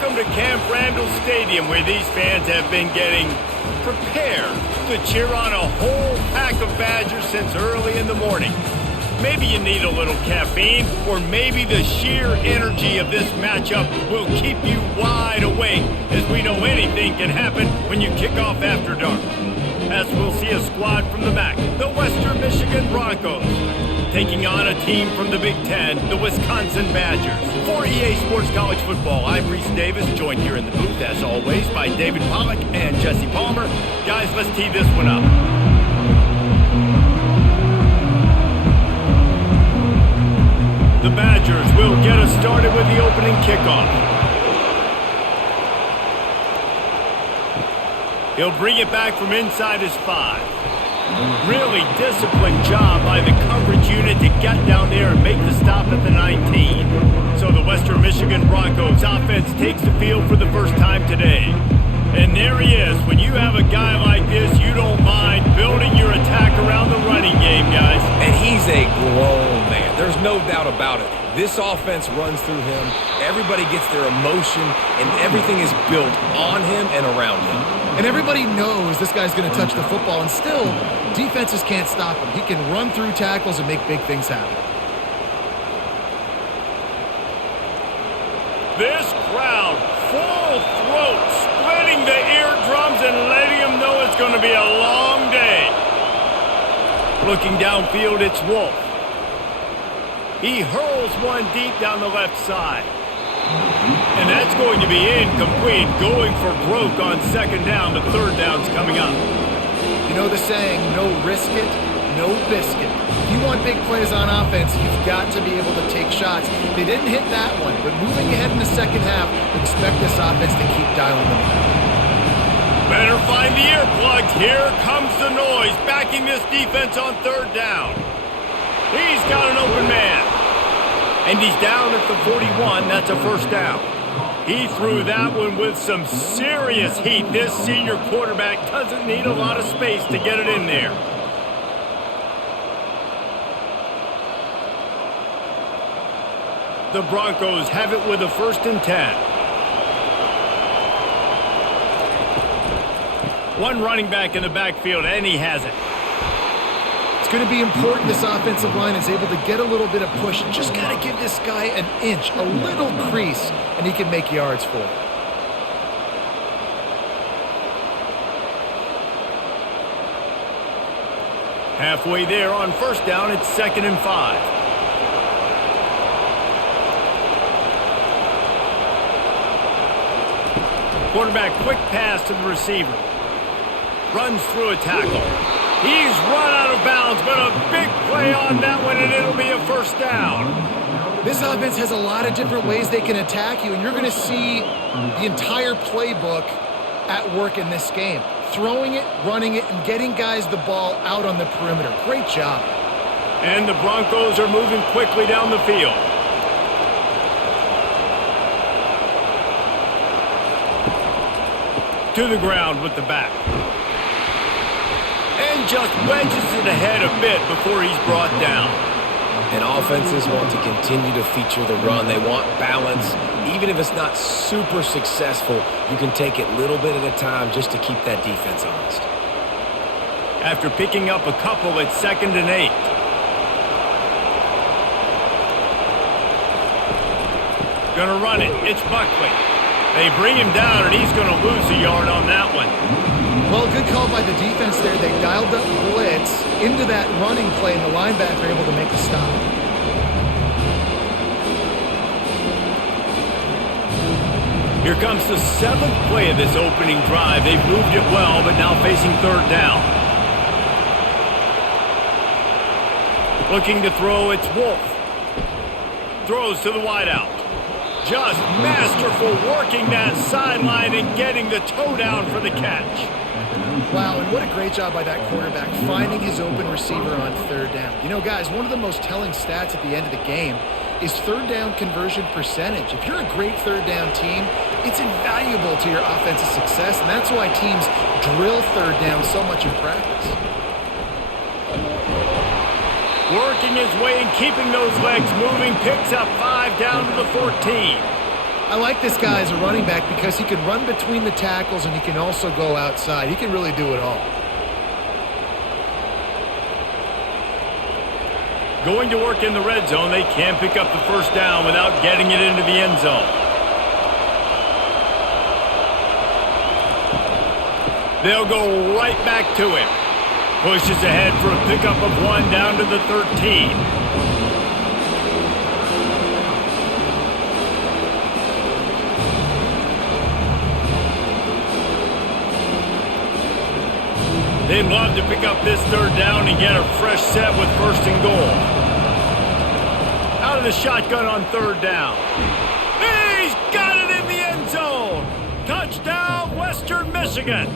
Welcome to Camp Randall Stadium, where these fans have been getting prepared to cheer on a whole pack of Badgers since early in the morning. Maybe you need a little caffeine, or maybe the sheer energy of this matchup will keep you wide awake, as we know anything can happen when you kick off after dark. As we'll see a squad from the MAC, the Western Michigan Broncos, taking on a team from the Big Ten, the Wisconsin Badgers. For EA Sports College Football, I'm Reese Davis, joined here in the booth, as always, by David Pollack and Jesse Palmer. Guys, let's tee this one up. The Badgers will get us started with the opening kickoff. He'll bring it back from inside his 5. Really disciplined job by the coverage unit to get down there and make the stop at the 19. So the Western Michigan Broncos offense takes the field for the first time today. And there he is. When you have a guy like this, you don't mind building your attack around the running game, guys. And he's a grown man. There's no doubt about it. This offense runs through him. Everybody gets their emotion, and everything is built on him and around him. And everybody knows this guy's going to touch the football, and still, defenses can't stop him. He can run through tackles and make big things happen. This crowd, full throat, splitting the eardrums and letting them know it's going to be a long day. Looking downfield, it's Wolf. He hurls one deep down the left side. And that's going to be incomplete, going for broke on second down, but third down's coming up. You know the saying, no risk it, no biscuit. If you want big plays on offense, you've got to be able to take shots. They didn't hit that one, but moving ahead in the second half, expect this offense to keep dialing them up. Better find the earplugs. Here comes the noise, backing this defense on third down. He's got an open man. And he's down at the 41. That's a first down. He threw that one with some serious heat. This senior quarterback doesn't need a lot of space to get it in there. The Broncos have it with a 1st and 10. One running back in the backfield, and he has it. It's going to be important this offensive line is able to get a little bit of push. Just got to give this guy an inch, a little crease, and he can make yards for it. Halfway there on first down, it's 2nd and 5. Quarterback, quick pass to the receiver. Runs through a tackle. He's run out of bounds, but a big play on that one, and it'll be a first down. This offense has a lot of different ways they can attack you, and you're going to see the entire playbook at work in this game. Throwing it, running it, and getting guys the ball out on the perimeter. Great job. And the Broncos are moving quickly down the field. To the ground with the back. And just wedges it ahead a bit before he's brought down. And offenses want to continue to feature the run. They want balance. Even if it's not super successful, you can take it little bit at a time just to keep that defense honest. After picking up a couple, it's 2nd and 8. Gonna run it. It's Buckley. They bring him down, and he's going to lose a yard on that one. Well, good call by the defense there. They dialed up blitz into that running play, and the linebacker able to make the stop. Here comes the 7th play of this opening drive. They've moved it well, but now facing third down. Looking to throw, it's Wolf. Throws to the wideout. Just masterful working that sideline and getting the toe down for the catch. Wow, and what a great job by that quarterback finding his open receiver on third down. You know, guys, one of the most telling stats at the end of the game is third down conversion percentage. If you're a great third down team, it's invaluable to your offensive success, and that's why teams drill third down so much in practice. Working his way and keeping those legs moving, picks up 5 down to the 14. I like this guy as a running back because he can run between the tackles and he can also go outside. He can really do it all. Going to work in the red zone, they can't pick up the first down without getting it into the end zone. They'll go right back to him. Pushes ahead for a pickup of 1 down to the 13. They'd love to pick up this third down and get a fresh set with 1st and goal. Out of the shotgun on 3rd down. He's got it in the end zone. Touchdown, Western Michigan.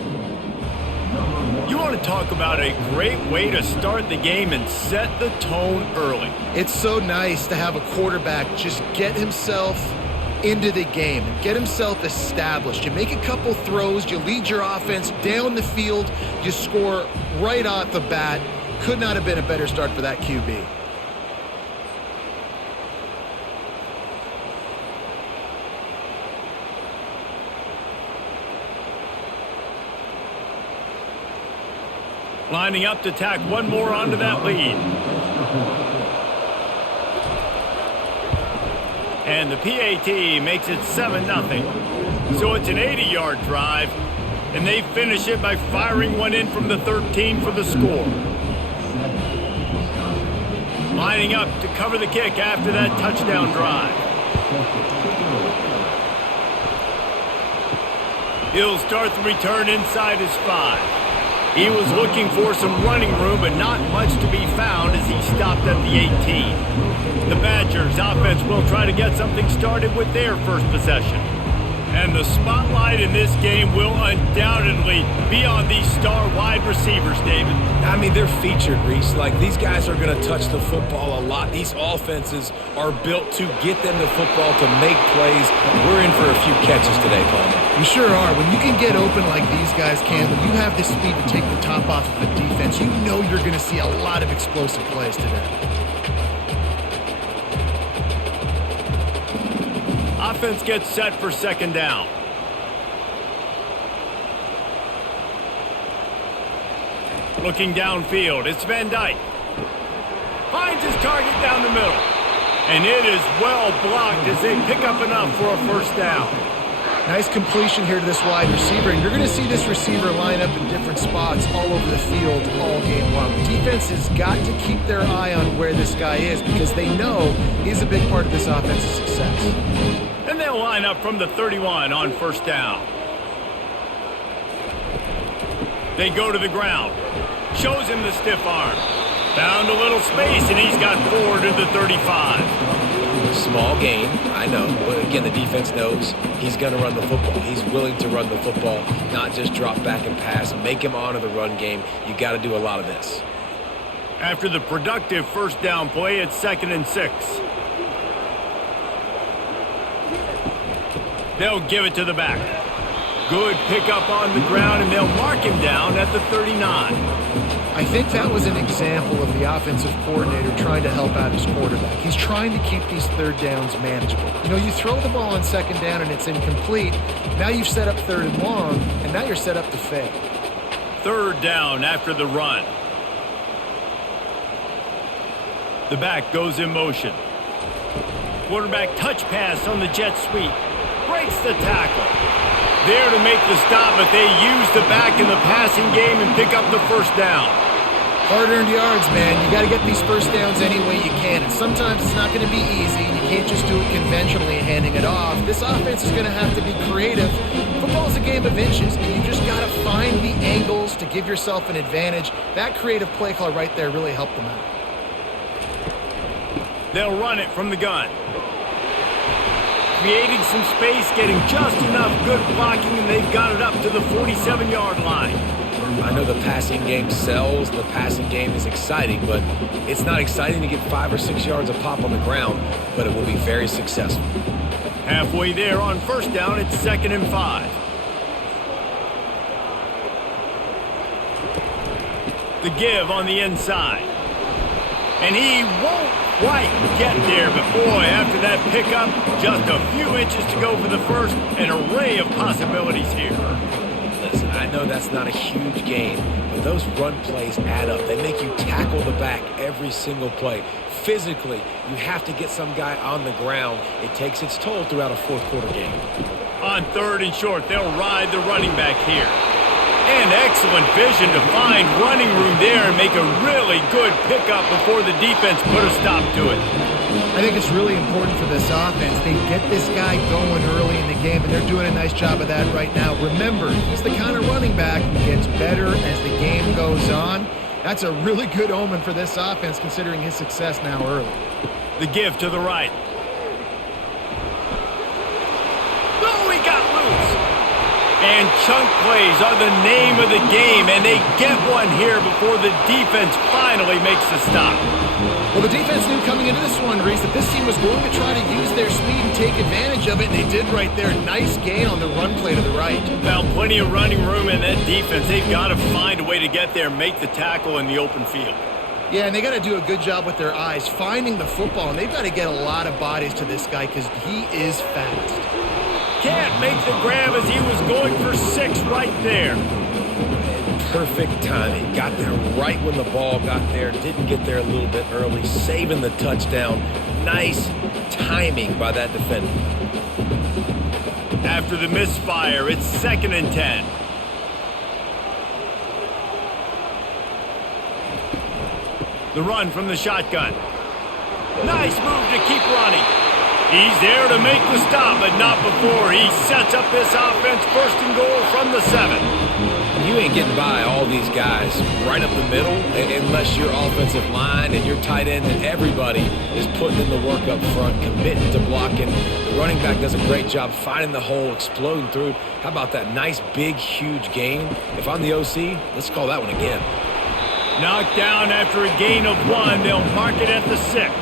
You want to talk about a great way to start the game and set the tone early. It's so nice to have a quarterback just get himself into the game and get himself established. You make a couple throws, you lead your offense down the field, you score right off the bat. Could not have been a better start for that QB. Lining up to tack one more onto that lead. And the PAT makes it 7-0. So it's an 80-yard drive, and they finish it by firing one in from the 13 for the score. Lining up to cover the kick after that touchdown drive. He'll start the return inside his 5. He was looking for some running room, but not much to be found as he stopped at the 18. The Badgers offense will try to get something started with their first possession. And the spotlight in this game will undoubtedly be on these star wide receivers, David. I mean, they're featured, Reese. Like, these guys are going to touch the football a lot. These offenses are built to get them the football, to make plays. We're in for a few catches today, Palmer. You sure are. When you can get open like these guys can, when you have the speed to take the top off of the defense, you know you're going to see a lot of explosive plays today. Offense gets set for 2nd down. Looking downfield, it's Van Dyke. Finds his target down the middle. And it is well blocked as they pick up enough for a 1st down. Nice completion here to this wide receiver, and you're going to see this receiver line up in different spots all over the field all game long. Defense has got to keep their eye on where this guy is because they know he's a big part of this offense's success. And they'll line up from the 31 on 1st down. They go to the ground. Shows him the stiff arm. Found a little space, and he's got 4 to the 35. Small gain, I know. But again, the defense knows he's going to run the football. He's willing to run the football, not just drop back and pass. Make him honor the run game. You got to do a lot of this. After the productive 1st down play, it's 2nd and 6. They'll give it to the back. Good pickup on the ground, and they'll mark him down at the 39. I think that was an example of the offensive coordinator trying to help out his quarterback. He's trying to keep these 3rd downs manageable. You know, you throw the ball on 2nd down and it's incomplete. Now you've set up 3rd and long, and now you're set up to fail. 3rd down after the run. The back goes in motion. Quarterback touch pass on the jet sweep. Breaks the tackle. There to make the stop, but they use the back in the passing game and pick up the 1st down. Hard-earned yards, man. You got to get these 1st downs any way you can, and sometimes it's not going to be easy. You can't just do it conventionally and handing it off. This offense is going to have to be creative. Football's a game of inches, and you just got to find the angles to give yourself an advantage. That creative play call right there really helped them out. They'll run it from the gun. Creating some space, getting just enough good blocking, and they've got it up to the 47-yard line. I know the passing game sells, and the passing game is exciting, but it's not exciting to get 5 or 6 yards a pop on the ground, but it will be very successful. Halfway there on 1st down, it's 2nd and 5. The give on the inside. And he won't quite get there, but boy, after that pickup, just a few inches to go for the first. An array of possibilities here. Listen, I know that's not a huge gain, but those run plays add up. They make you tackle the back every single play. Physically, you have to get some guy on the ground. It takes its toll throughout a fourth quarter game. On 3rd and short, they'll ride the running back here. And excellent vision to find running room there and make a really good pickup before the defense put a stop to it. I think it's really important for this offense. They get this guy going early in the game, and they're doing a nice job of that right now. Remember, he's the kind of running back who gets better as the game goes on. That's a really good omen for this offense considering his success now early. The give to the right. Oh, he got loose. And chunk plays are the name of the game, and they get one here before the defense finally makes the stop. Well, the defense knew coming into this one, Reese, that this team was going to try to use their speed and take advantage of it, and they did right there. Nice gain on the run play to the right. Found plenty of running room in that defense. They've got to find a way to get there, make the tackle in the open field. Yeah, and they got to do a good job with their eyes, finding the football, and they've got to get a lot of bodies to this guy because he is fast. Can't make the grab as he was going for 6 right there. Perfect timing. Got there right when the ball got there. Didn't get there a little bit early. Saving the touchdown. Nice timing by that defender. After the misfire, it's 2nd and 10. The run from the shotgun. Nice move to keep running. He's there to make the stop, but not before he sets up this offense 1st and goal from the 7. You ain't getting by all these guys right up the middle unless your offensive line and your tight end and everybody is putting in the work up front, committing to blocking. The running back does a great job finding the hole, exploding through. How about that nice, big, huge gain? If I'm the OC, let's call that one again. Knocked down after a gain of 1. They'll mark it at the 6.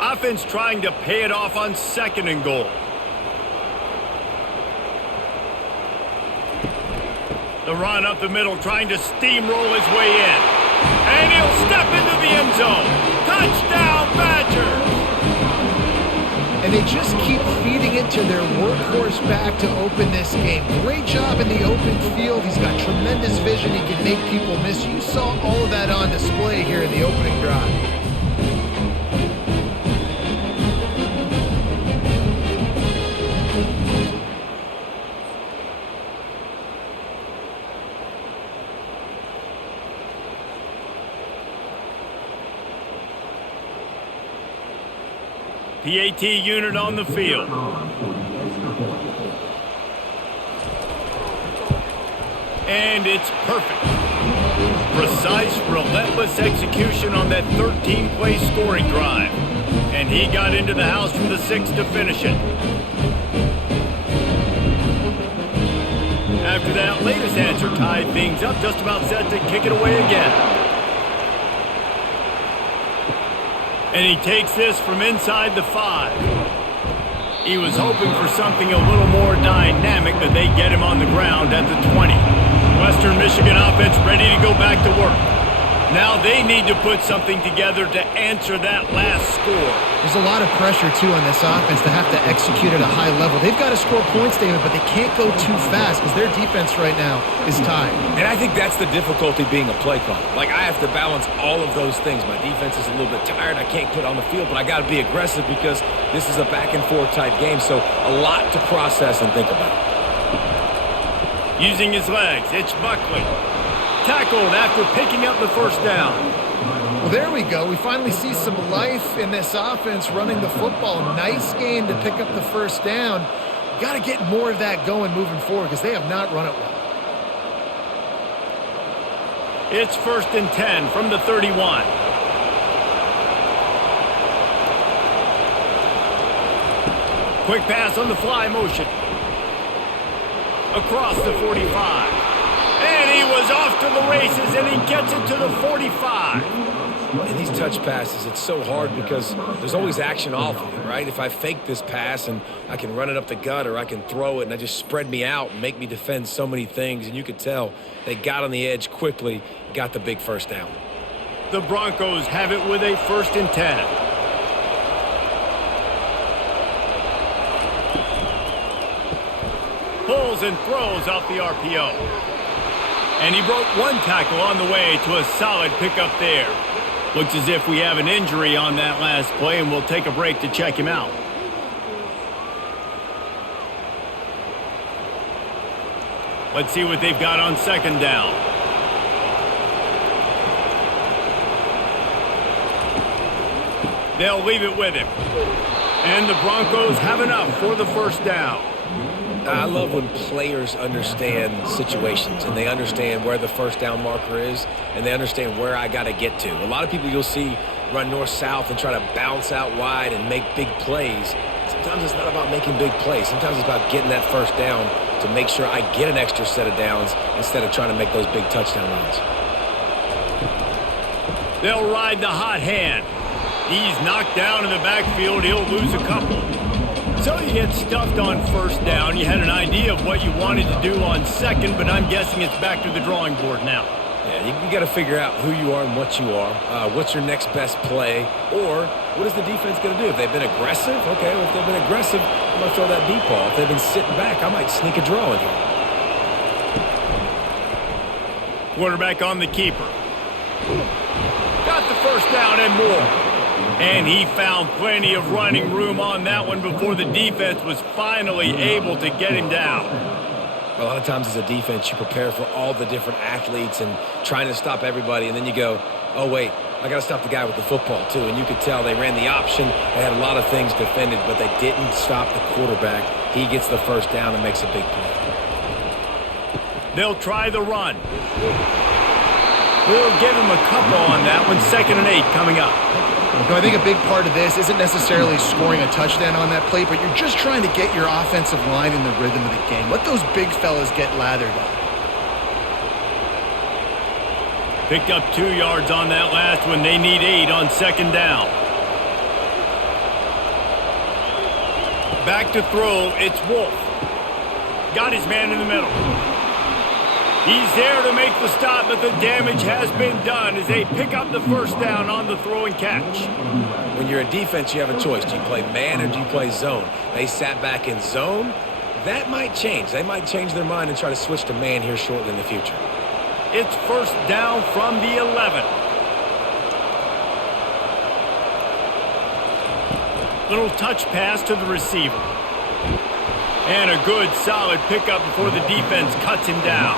Offense trying to pay it off on 2nd and goal. The run up the middle, trying to steamroll his way in. And he'll step into the end zone. Touchdown, Badgers! And they just keep feeding it to their workhorse back to open this game. Great job in the open field. He's got tremendous vision. He can make people miss. You saw all of that on display here in the opening drive. PAT unit on the field. And it's perfect. Precise, relentless execution on that 13-play scoring drive. And he got into the house from the 6 to finish it. After that latest answer tied things up, just about set to kick it away again. And he takes this from inside the 5. He was hoping for something a little more dynamic, but they get him on the ground at the 20. Western Michigan offense ready to go back to work. Now they need to put something together to answer that last score. There's a lot of pressure, too, on this offense to have to execute at a high level. They've got to score points, David, but they can't go too fast because their defense right now is tied. And I think that's the difficulty being a play caller. Like, I have to balance all of those things. My defense is a little bit tired. I can't put on the field, but I got to be aggressive because this is a back-and-forth type game, so a lot to process and think about. Using his legs, it's Buckley. Tackled after picking up the 1st down. Well, there we go. We finally see some life in this offense running the football. Nice game to pick up the 1st down. Got to get more of that going moving forward because they have not run it well. It's 1st and 10 from the 31. Quick pass on the fly motion. Across the 45. And he was off to the races, and he gets it to the 45. In these touch passes, it's so hard because there's always action off of it, right? If I fake this pass and I can run it up the gut or I can throw it and I just spread me out and make me defend so many things, and you could tell they got on the edge quickly, got the big first down. The Broncos have it with a 1st and 10. Pulls and throws off the RPO. And he broke one tackle on the way to a solid pickup there. Looks as if we have an injury on that last play, and we'll take a break to check him out. Let's see what they've got on 2nd down. They'll leave it with him. And the Broncos have enough for the 1st down. I love when players understand situations and they understand where the 1st down marker is and they understand where I got to get to. A lot of people you'll see run north-south and try to bounce out wide and make big plays. Sometimes it's not about making big plays. Sometimes it's about getting that 1st down to make sure I get an extra set of downs instead of trying to make those big touchdown runs. They'll ride the hot hand. He's knocked down in the backfield. He'll lose a couple. So you get stuffed on 1st down. You had an idea of what you wanted to do on 2nd, but I'm guessing it's back to the drawing board now. Yeah, you got to figure out who you are and what you are. What's your next best play? Or what is the defense going to do? If they've been aggressive, okay, well, if they've been aggressive, I'm going to throw that deep ball. If they've been sitting back, I might sneak a draw in here. Quarterback on the keeper. Got the 1st down and more. And he found plenty of running room on that one before the defense was finally able to get him down. A lot of times as a defense, you prepare for all the different athletes and trying to stop everybody, and then you go, oh, wait, I got to stop the guy with the football, too. And you could tell they ran the option. They had a lot of things defended, but they didn't stop the quarterback. He gets the 1st down and makes a big play. They'll try the run. We'll give him a couple on that one. 2nd and 8 coming up. No, I think a big part of this isn't necessarily scoring a touchdown on that play, but you're just trying to get your offensive line in the rhythm of the game. Let those big fellas get lathered up. Picked up 2 yards on that last one. They need 8 on 2nd down. Back to throw. It's Wolf. Got his man in the middle. He's there to make the stop, but the damage has been done as they pick up the 1st down on the throw and catch. When you're a defense, you have a choice. Do you play man or do you play zone? They sat back in zone. That might change. They might change their mind and try to switch to man here shortly in the future. It's 1st down from the 11. Little touch pass to the receiver. And a good, solid pickup before the defense cuts him down.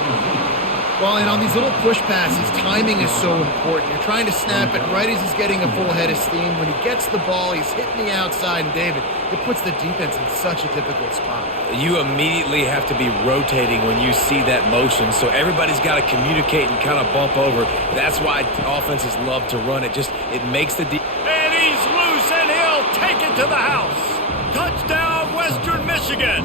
Well, and on these little push passes, timing is so important. You're trying to snap it right as he's getting a full head of steam. When he gets the ball, he's hitting the outside, and David, it puts the defense in such a difficult spot. You immediately have to be rotating when you see that motion, so everybody's got to communicate and kind of bump over. That's why offenses love to run it. It makes the and he's loose, and he'll take it to the house. Touchdown, Western Michigan.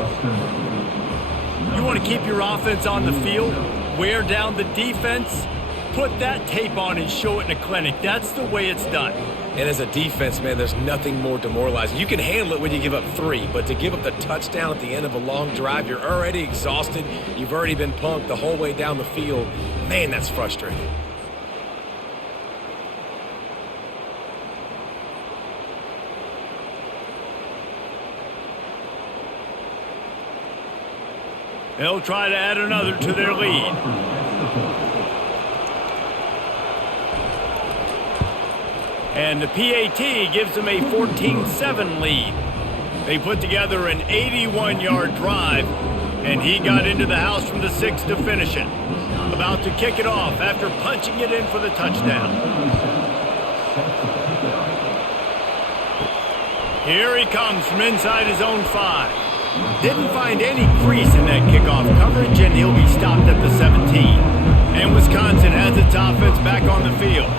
You want to keep your offense on the field? Wear down the defense? Put that tape on and show it in a clinic. That's the way it's done. And as a defense, man, there's nothing more demoralizing. You can handle it when you give up 3, but to give up the touchdown at the end of a long drive, you're already exhausted. You've already been punked the whole way down the field. Man, that's frustrating. They'll try to add another to their lead. And the PAT gives them a 14-7 lead. They put together an 81-yard drive, and he got into the house from the 6 to finish it. About to kick it off after punching it in for the touchdown. Here he comes from inside his own 5. Didn't find any crease in that kickoff coverage, and he'll be stopped at the 17. And Wisconsin has its offense back on the field.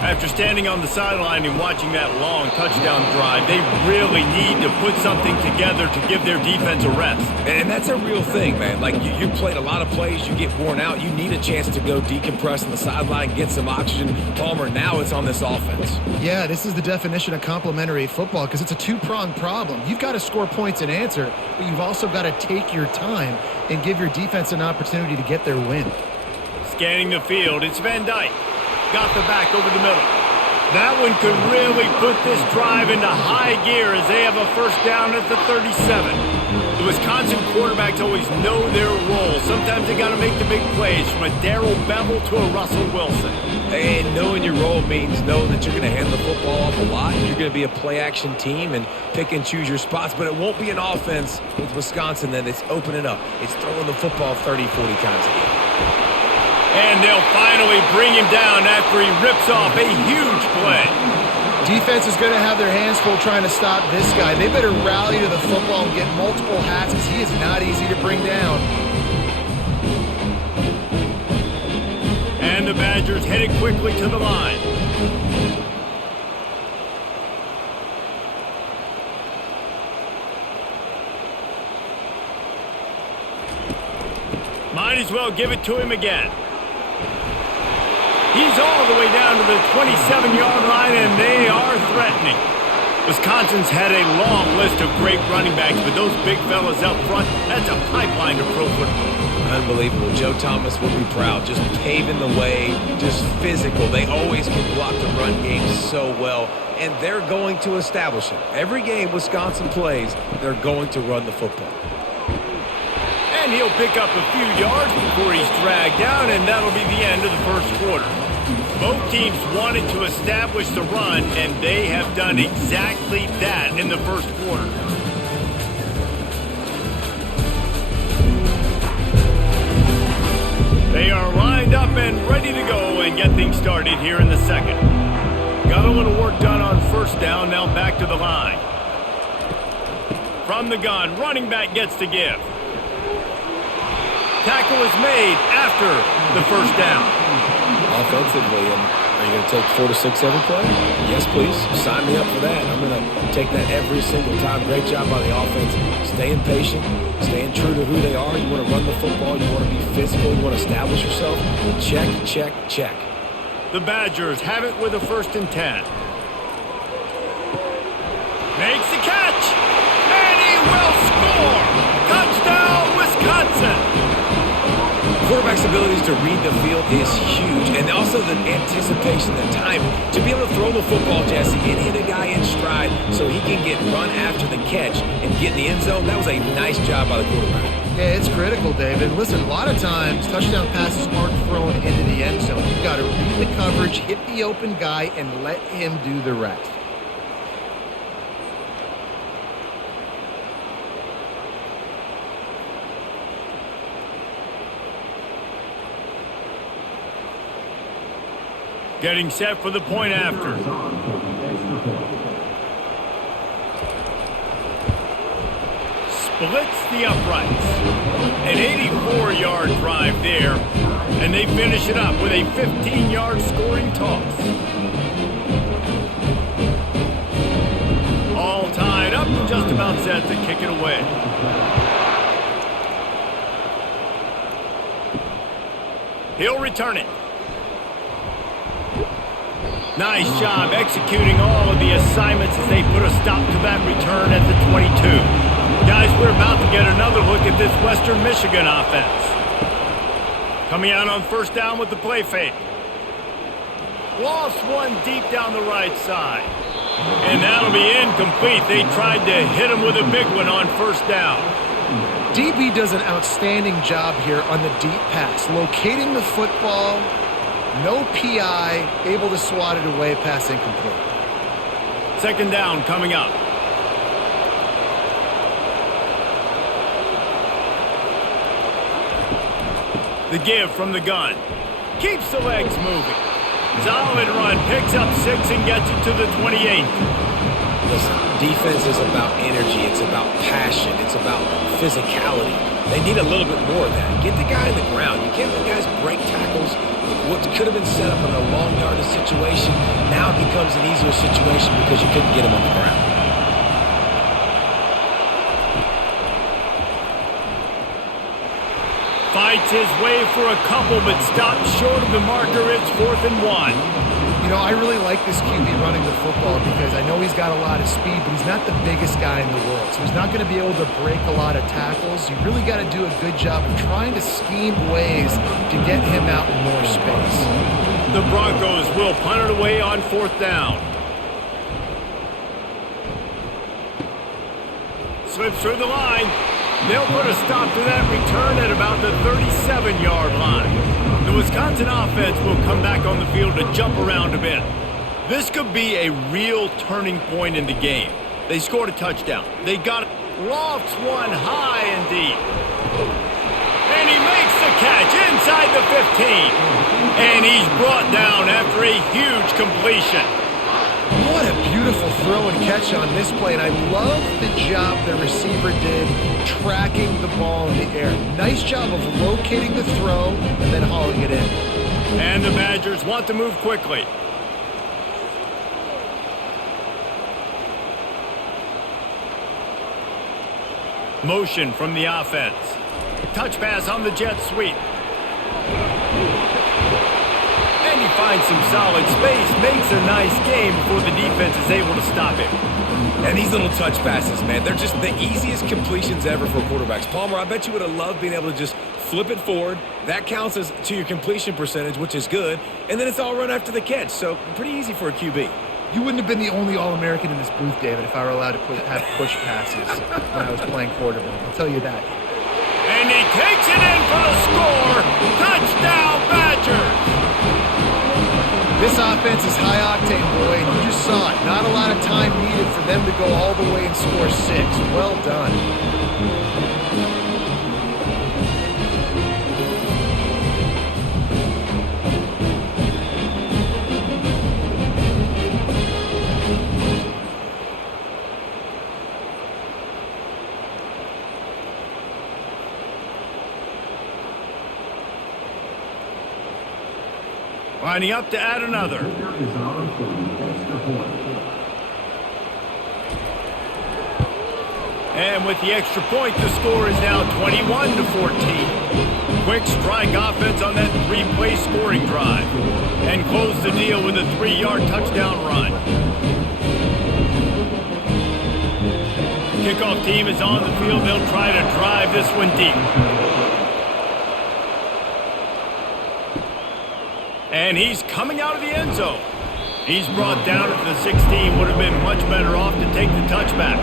After standing on the sideline and watching that long touchdown drive, they really need to put something together to give their defense a rest. And that's a real thing, man. Like, you played a lot of plays, you get worn out, you need a chance to go decompress on the sideline, get some oxygen. Palmer, now it's on this offense. Yeah, this is the definition of complementary football because it's a two-pronged problem. You've got to score points and answer, but you've also got to take your time and give your defense an opportunity to get their win. Scanning the field, it's Van Dyke. Got the back over the middle. That one could really put this drive into high gear as they have a first down at the 37. The Wisconsin quarterbacks always know their role. Sometimes they got to make the big plays, from a Darrell Bevell to a Russell Wilson. And knowing your role means knowing that you're going to hand the football off a lot. You're going to be a play-action team and pick and choose your spots, but it won't be an offense with Wisconsin that it's opening up. It's throwing the football 30, 40 times a game. And they'll finally bring him down after he rips off a huge play. Defense is going to have their hands full trying to stop this guy. They better rally to the football and get multiple hats because he is not easy to bring down. And the Badgers headed quickly to the line. Might as well give it to him again. He's all the way down to the 27-yard line, and they are threatening. Wisconsin's had a long list of great running backs, but those big fellas up front, that's a pipeline to pro football. Unbelievable. Joe Thomas will be proud. Just paving the way, just physical. They always can block the run game so well, and they're going to establish it. Every game Wisconsin plays, they're going to run the football. And he'll pick up a few yards before he's dragged down, and that'll be the end of the first quarter. Both teams wanted to establish the run, and they have done exactly that in the first quarter. They are lined up and ready to go and get things started here in the second. Got a little work done on first down, now back to the line. From the gun, running back gets to give. Tackle is made after the first down. Offensively, and are you going to take 4 to 6 every play? Yes, please. Sign me up for that. I'm going to take that every single time. Great job by the offense. Staying patient, staying true to who they are. You want to run the football. You want to be physical. You want to establish yourself. Check, check, check. The Badgers have it with a 1st and 10. Makes the catch, and he will score. Touchdown, Wisconsin. Quarterback's abilities to read the field is huge, and also the anticipation, the time to be able to throw the football, Jesse, and hit a guy in stride so he can get run after the catch and get in the end zone. That was a nice job by the quarterback. Yeah, it's critical, David. Listen, a lot of times touchdown passes aren't thrown into the end zone. You've got to read the coverage, hit the open guy, and let him do the rest. Getting set for the point after. Splits the uprights. An 84-yard drive there, and they finish it up with a 15-yard scoring toss. All tied up and just about set to kick it away. He'll return it. Nice job executing all of the assignments as they put a stop to that return at the 22. Guys, we're about to get another look at this Western Michigan offense. Coming out on first down with the play fake. Lost one deep down the right side. And that'll be incomplete. They tried to hit him with a big one on first down. DB does an outstanding job here on the deep pass, locating the football. No PI, able to swat it away, pass incomplete. Second down coming up. The give from the gun. Keeps the legs moving. Solid run, picks up 6 and gets it to the 28. Listen, defense is about energy. It's about passion. It's about physicality. They need a little bit more of that. Get the guy in the ground. You can't let guys break tackles. The what could have been set up in a long yardage situation, now it becomes an easier situation because you couldn't get him on the ground. Fights his way for a couple, but stops short of the marker. It's 4th and 1. You know, I really like this QB running the football because I know he's got a lot of speed, but he's not the biggest guy in the world. So he's not going to be able to break a lot of tackles. You really got to do a good job of trying to scheme ways to get him out in more space. The Broncos will punt it away on 4th down. Slips through the line. They'll put a stop to that return at about the 37-yard line. The Wisconsin offense will come back on the field to jump around a bit. This could be a real turning point in the game. They scored a touchdown. They got it. Lofts one high and deep. And he makes the catch inside the 15. And he's brought down after a huge completion. What a beautiful throw and catch on this play, and I love the job the receiver did tracking the ball in the air. Nice job of locating the throw and then hauling it in. And the Badgers want to move quickly. Motion from the offense. Touch pass on the jet sweep. And he finds some solid space, makes a nice game before the defense is able to stop him. And these little touch passes, man, they're just the easiest completions ever for quarterbacks. Palmer, I bet you would have loved being able to just flip it forward. That counts as to your completion percentage, which is good. And then it's all run after the catch, so pretty easy for a QB. You wouldn't have been the only All-American in this booth, David, if I were allowed to have push passes when I was playing quarterback. I'll tell you that. And he takes it in for the score. Touchdown, Badgers! This offense is high-octane, boy, and you just saw it. Not a lot of time needed for them to go all the way and score 6. Well done. Lining up to add another. And with the extra point, the score is now 21-14. Quick strike offense on that 3-play scoring drive. And close the deal with a 3-yard touchdown run. Kickoff team is on the field. They'll try to drive this one deep. And he's coming out of the end zone. He's brought down at the 16. Would have been much better off to take the touchback.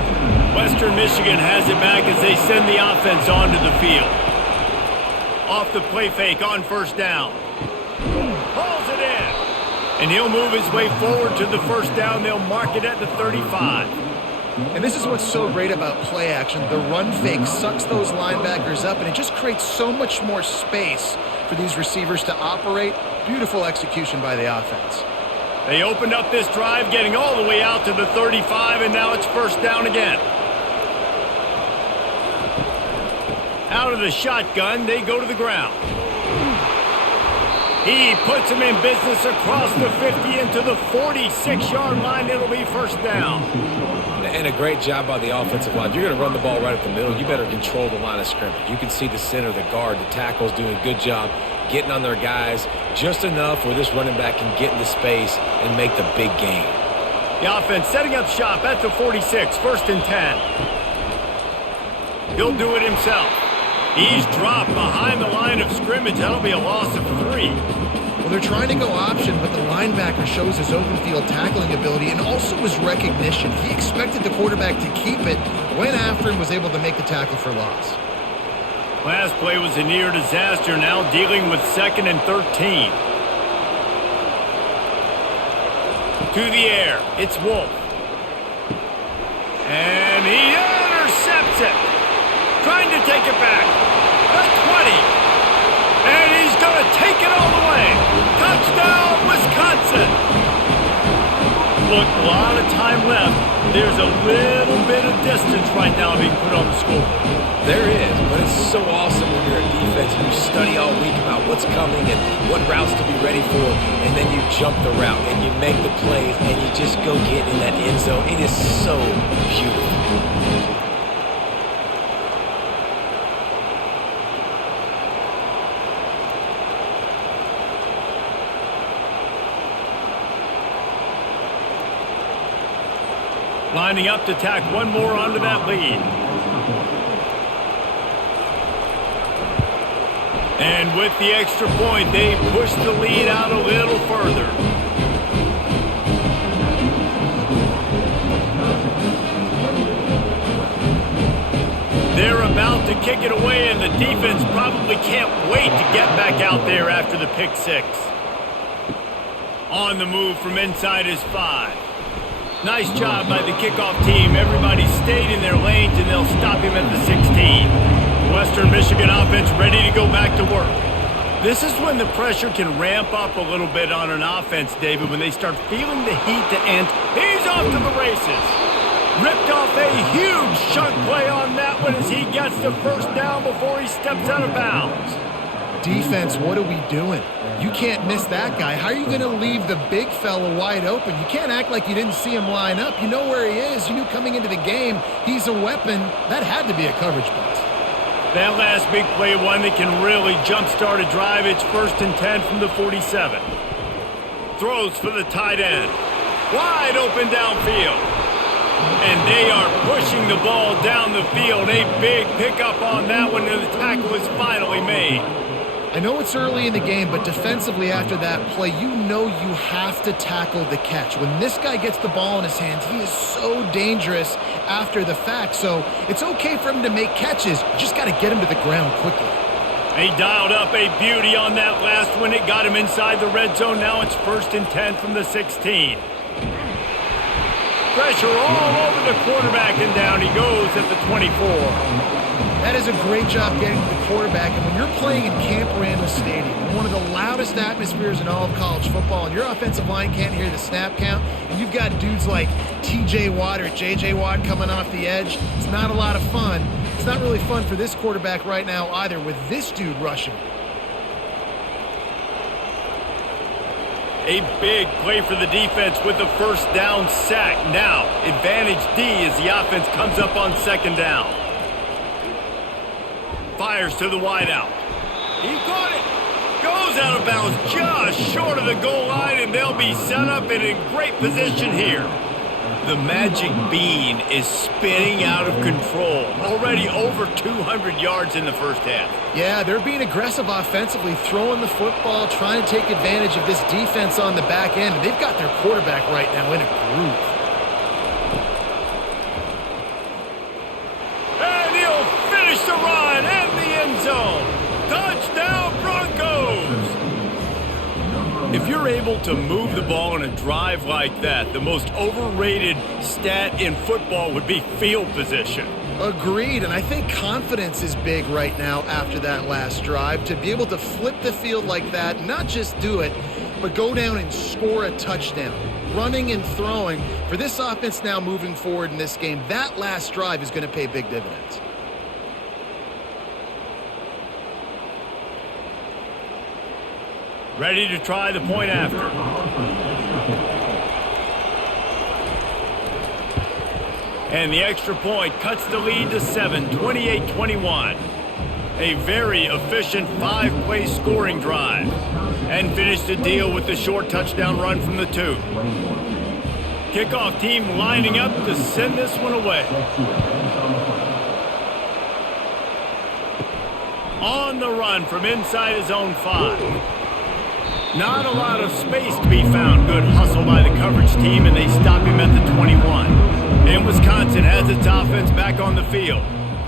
Western Michigan has it back as they send the offense onto the field. Off the play fake on 1st down. Hauls it in. And he'll move his way forward to the 1st down. They'll mark it at the 35. And this is what's so great about play action. The run fake sucks those linebackers up, and it just creates so much more space for these receivers to operate. Beautiful execution by the offense. They opened up this drive, getting all the way out to the 35, and now it's 1st down again. Out of the shotgun, they go to the ground. He puts him in business across the 50 into the 46-yard line. It'll be 1st down. And a great job by the offensive line. You're going to run the ball right up the middle. You better control the line of scrimmage. You can see the center, the guard, the tackles doing a good job getting on their guys just enough where this running back can get into space and make the big game. The offense setting up shop at the 46, 1st and 10. He'll do it himself. He's dropped behind the line of scrimmage. That'll be a loss of 3. Well, they're trying to go option, but the linebacker shows his open field tackling ability and also his recognition. He expected the quarterback to keep it, went after him, was able to make the tackle for loss. Last play was a near disaster, now dealing with 2nd and 13. To the air, it's Wolf. And he intercepts it. Trying to take it back. The 20. And he's going to take it all the way. Touchdown, Wisconsin. Look, a lot of time left. There's a little bit of distance right now being put on the score. There is, but it's so awesome when you're a defense offense, you study all week about what's coming and what routes to be ready for, and then you jump the route and you make the plays and you just go get in that end zone. It is so beautiful. Lining up to tack one more onto that lead. And with the extra point, they push the lead out a little further. They're about to kick it away, and the defense probably can't wait to get back out there after the pick six. On the move from inside his 5. Nice job by the kickoff team. Everybody stayed in their lanes, and they'll stop him at the 16. Western Michigan offense ready to go back to work. This is when the pressure can ramp up a little bit on an offense, David, when they start feeling the heat to end. He's off to the races. Ripped off a huge chunk play on that one as he gets the first down before he steps out of bounds. Defense, what are we doing? You can't miss that guy. How are you going to leave the big fella wide open? You can't act like you didn't see him line up. You know where he is. You knew coming into the game he's a weapon. That had to be a coverage bust. That last big play, one that can really jumpstart a drive. It's 1st and 10 from the 47. Throws for the tight end. Wide open downfield. And they are pushing the ball down the field. A big pickup on that one, and the tackle is finally made. I know it's early in the game, but defensively after that play, you know you have to tackle the catch. When this guy gets the ball in his hands, he is so dangerous after the fact. So it's okay for him to make catches. You just got to get him to the ground quickly. He dialed up a beauty on that last one. It got him inside the red zone. Now it's 1st and 10 from the 16. Pressure all over the quarterback, and down he goes at the 24. That is a great job getting to the quarterback. And when you're playing in Camp Randall Stadium, one of the loudest atmospheres in all of college football, and your offensive line can't hear the snap count, and you've got dudes like T.J. Watt or J.J. Watt coming off the edge, it's not a lot of fun. It's not really fun for this quarterback right now either with this dude rushing. A big play for the defense with the first down sack. Now, advantage D as the offense comes up on 2nd down. Fires to the wideout. He caught it. Goes out of bounds just short of the goal line, and they'll be set up in a great position here. The magic bean is spinning out of control. Already over 200 yards in the first half. Yeah, they're being aggressive offensively, throwing the football, trying to take advantage of this defense on the back end. They've got their quarterback right now in a groove. And he'll finish the run and the end zone. Touchdown, Broncos! If you're able to move the ball in a drive like that, the most overrated stat in football would be field position. Agreed, and I think confidence is big right now after that last drive. To be able to flip the field like that, not just do it, but go down and score a touchdown. Running and throwing, for this offense now moving forward in this game, that last drive is going to pay big dividends. Ready to try the point after. And the extra point cuts the lead to 7, 28-21. A very efficient 5-play scoring drive. And finish the deal with the short touchdown run from the 2. Kickoff team lining up to send this one away. On the run from inside his own 5. Not a lot of space to be found. Good hustle by the coverage team, and they stop him at the 21. And Wisconsin has its offense back on the field.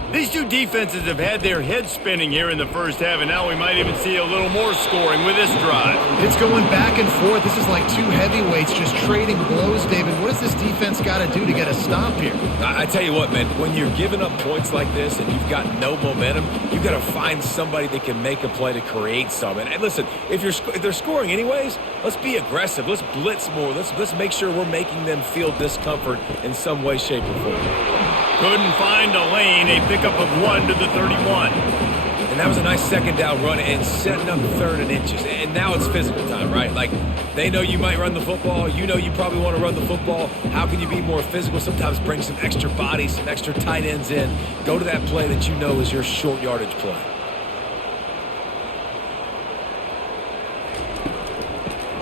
These two defenses have had their heads spinning here in the first half, and now we might even see a little more scoring with this drive. It's going back and forth. This is like two heavyweights just trading blows, David. What does this defense got to do to get a stop here? I tell you what, man, when you're giving up points like this and you've got no momentum, you've got to find somebody that can make a play to create some. And listen, if they're scoring anyways, let's be aggressive. Let's blitz more. Let's make sure we're making them feel discomfort in some way, shape, or form. Couldn't find a lane. A pickup of 1 to the 31. And And that was a nice second down run and setting up third and inches. And now it's physical time, right? Like, they know you might run the football. You know you probably want to run the football. How can you be more physical? Sometimes bring some extra bodies, some extra tight ends in. Go to that play that you know is your short yardage play.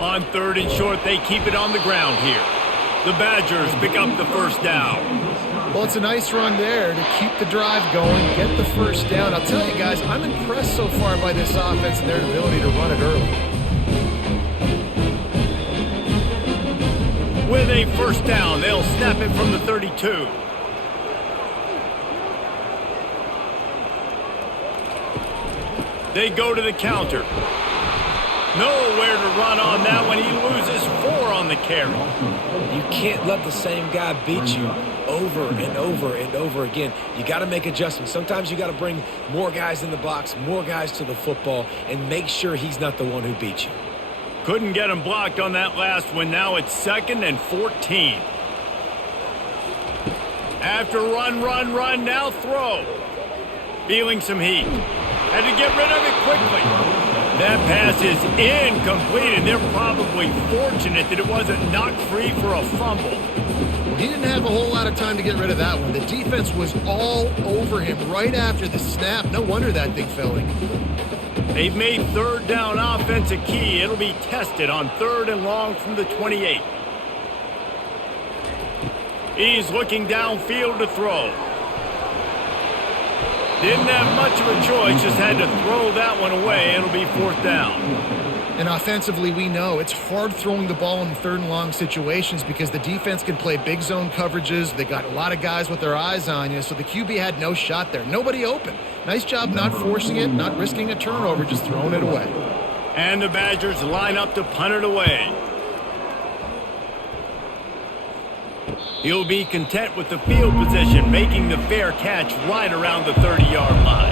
On third and short, they keep it on the ground here. The Badgers pick up the first down. Well, it's a nice run there to keep the drive going, get the first down. I'll tell you guys, I'm impressed so far by this offense and their ability to run it early. With a first down, they'll snap it from the 32. They go to the counter. Nowhere to run on that one. He loses 4 on the carry. You can't let the same guy beat you over and over and over again. You got to make adjustments. Sometimes you got to bring more guys in the box, more guys to the football, and make sure he's not the one who beats you. Couldn't get him blocked on that last one. Now it's 2nd and 14. After run, now throw. Feeling some heat. Had to get rid of it quickly. That pass is incomplete, and they're probably fortunate that it wasn't knocked free for a fumble. Well, he didn't have a whole lot of time to get rid of that one. The defense was all over him right after the snap. No wonder that thing fell in. They've made third down offense a key. It'll be tested on 3rd and long from the 28. He's looking downfield to throw. Didn't have much of a choice, just had to throw that one away. It'll be 4th down. And offensively, we know it's hard throwing the ball in 3rd and long situations because the defense can play big zone coverages. They got a lot of guys with their eyes on you, so the QB had no shot there. Nobody open. Nice job not forcing it, not risking a turnover, just throwing it away. And the Badgers line up to punt it away. He'll be content with the field position, making the fair catch right around the 30-yard line.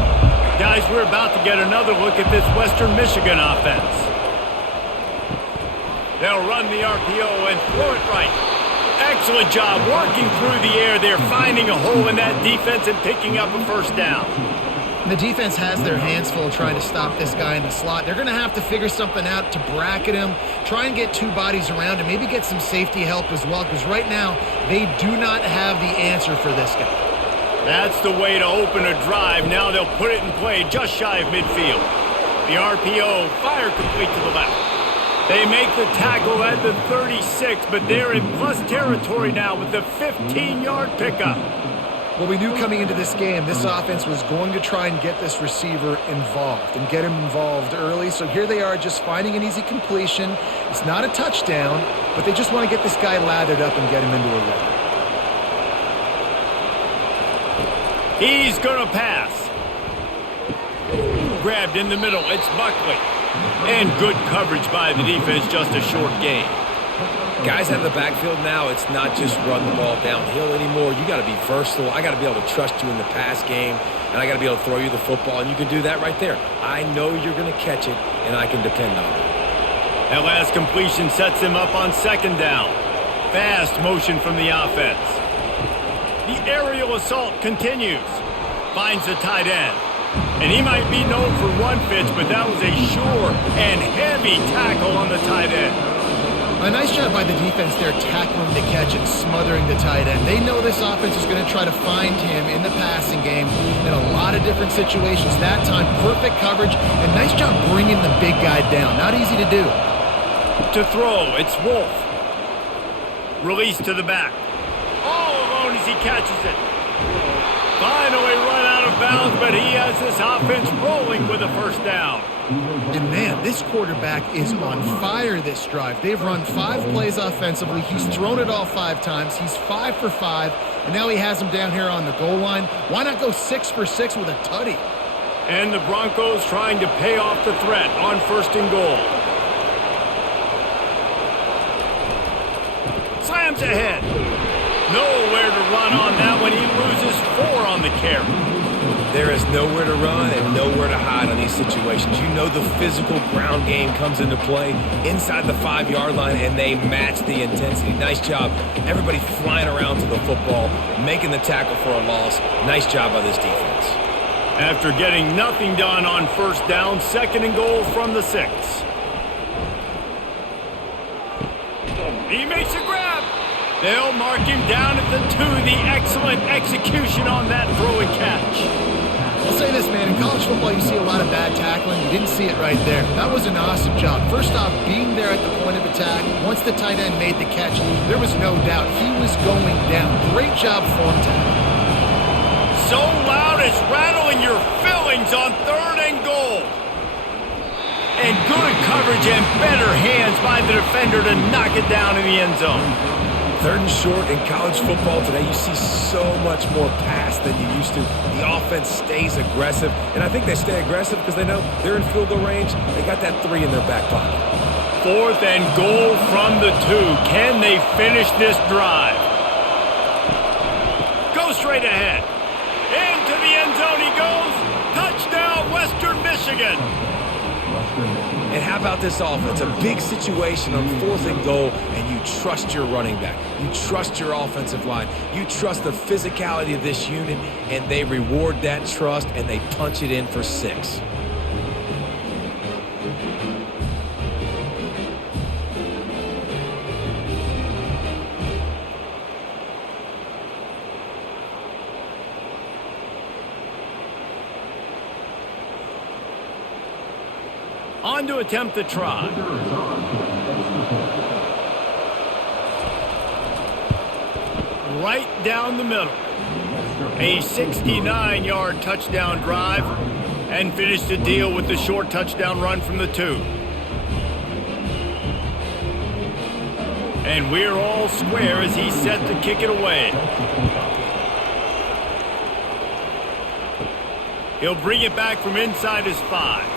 Guys, we're about to get another look at this Western Michigan offense. They'll run the RPO and throw it right. Excellent job working through the air there, finding a hole in that defense and picking up a first down. The defense has their hands full trying to stop this guy in the slot. They're going to have to figure something out to bracket him, try and get 2 bodies around him, maybe get some safety help as well, because right now they do not have the answer for this guy. That's the way to open a drive. Now they'll put it in play just shy of midfield. The RPO fire complete to the left. They make the tackle at the 36, but they're in plus territory now with the 15-yard pickup. Well, we knew coming into this game, this offense was going to try and get this receiver involved and get him involved early. So here they are just finding an easy completion. It's not a touchdown, but they just want to get this guy lathered up and get him into a rhythm. He's going to pass. Grabbed in the middle. It's Buckley. And good coverage by the defense, just a short gain. Guys out of the backfield now, it's not just run the ball downhill anymore. You got to be versatile. I got to be able to trust you in the pass game, and I got to be able to throw you the football, and you can do that right there. I know you're going to catch it, and I can depend on it. That last completion sets him up on 2nd down. Fast motion from the offense. The aerial assault continues. Finds the tight end. And he might be known for one pitch, but that was a sure and heavy tackle on the tight end. A nice job by the defense there, tackling the catch and smothering the tight end. They know this offense is going to try to find him in the passing game in a lot of different situations. That time, perfect coverage, and nice job bringing the big guy down. Not easy to do. To throw, it's Wolf. Release to the back. All alone as he catches it. Finally run out of bounds, but he has this offense rolling with a first down. And man, this quarterback is on fire this drive. They've run 5 plays offensively. He's thrown it all 5 times. He's 5 for 5, and now he has him down here on the goal line. Why not go 6 for 6 with a tutty? And the Broncos trying to pay off the threat on 1st and goal. Slams ahead. Nowhere to run on that one. He loses 4 on the carry. There is nowhere to run and nowhere to hide on these situations. You know the physical ground game comes into play inside the 5-yard line, and they match the intensity. Nice job. Everybody flying around to the football, making the tackle for a loss. Nice job by this defense. After getting nothing done on first down, 2nd and goal from the 6. He makes a grab. They'll mark him down at the 2. The excellent execution on that throw and catch. I'll say this, man. In college football, you see a lot of bad tackling. You didn't see it right there. That was an awesome job. First off, being there at the point of attack. Once the tight end made the catch, there was no doubt he was going down. Great job form tackle. So loud it's rattling your fillings on 3rd and goal. And good coverage and better hands by the defender to knock it down in the end zone. 3rd and short in college football today, you see so much more pass than you used to. The offense stays aggressive, and I think they stay aggressive because they know they're in field goal range. They got that 3 in their back pocket. 4th and goal from the 2. Can they finish this drive? Go straight ahead. Into the end zone he goes. Touchdown, Western Michigan. And how about this offense? A big situation on 4th and goal, and you trust your running back. You trust your offensive line. You trust the physicality of this unit, and they reward that trust, and they punch it in for 6. On to attempt the try. Right down the middle. A 69-yard touchdown drive, and finished the deal with the short touchdown run from the 2. And we're all square as he's set to kick it away. He'll bring it back from inside his 5.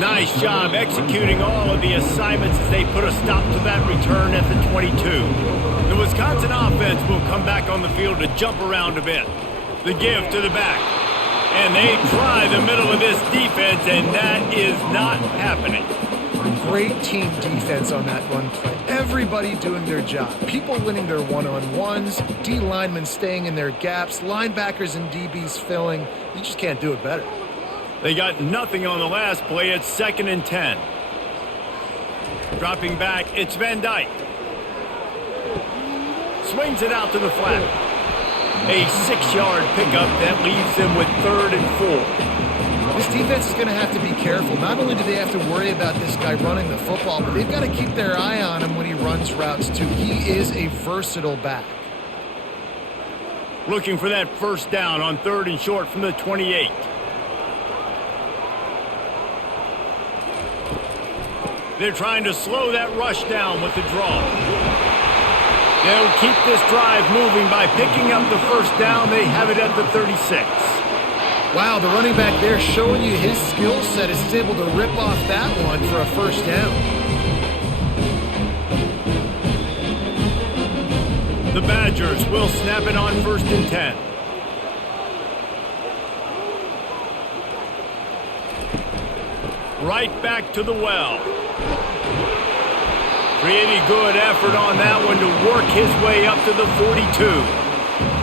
Nice job executing all of the assignments as they put a stop to that return at the 22. The Wisconsin offense will come back on the field to jump around a bit. The give to the back. And they try the middle of this defense, and that is not happening. Great team defense on that run play. Everybody doing their job. People winning their one-on-ones, D linemen staying in their gaps, linebackers and DBs filling. You just can't do it better. They got nothing on the last play. It's 2nd and 10. Dropping back, it's Van Dyke. Swings it out to the flat. A 6-yard pickup that leaves them with 3rd and 4. This defense is going to have to be careful. Not only do they have to worry about this guy running the football, but they've got to keep their eye on him when he runs routes too. He is a versatile back. Looking for that first down on 3rd and short from the 28. They're trying to slow that rush down with the draw. They'll keep this drive moving by picking up the first down. They have it at the 36. Wow, the running back there showing you his skill set as he's able to rip off that one for a first down. The Badgers will snap it on 1st and 10. Right back to the well. Pretty good effort on that one to work his way up to the 42.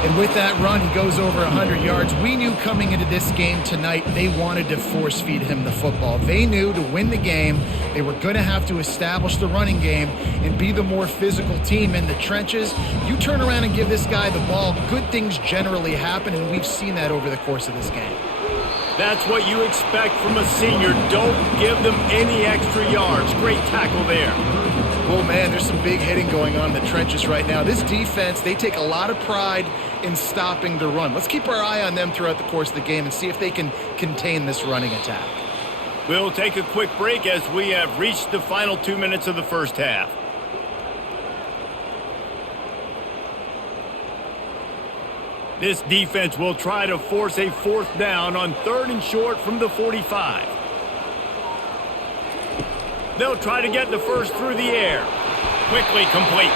And with that run, he goes over 100 yards. We knew coming into this game tonight, they wanted to force feed him the football. They knew to win the game, they were going to have to establish the running game and be the more physical team in the trenches. You turn around and give this guy the ball, good things generally happen, and we've seen that over the course of this game. That's what you expect from a senior. Don't give them any extra yards. Great tackle there. Well, man, there's some big hitting going on in the trenches right now. This defense, they take a lot of pride in stopping the run. Let's keep our eye on them throughout the course of the game and see if they can contain this running attack. We'll take a quick break as we have reached the final 2 minutes of the first half. This defense will try to force a 4th down on 3rd and short from the 45. They'll try to get the first through the air. Quickly complete.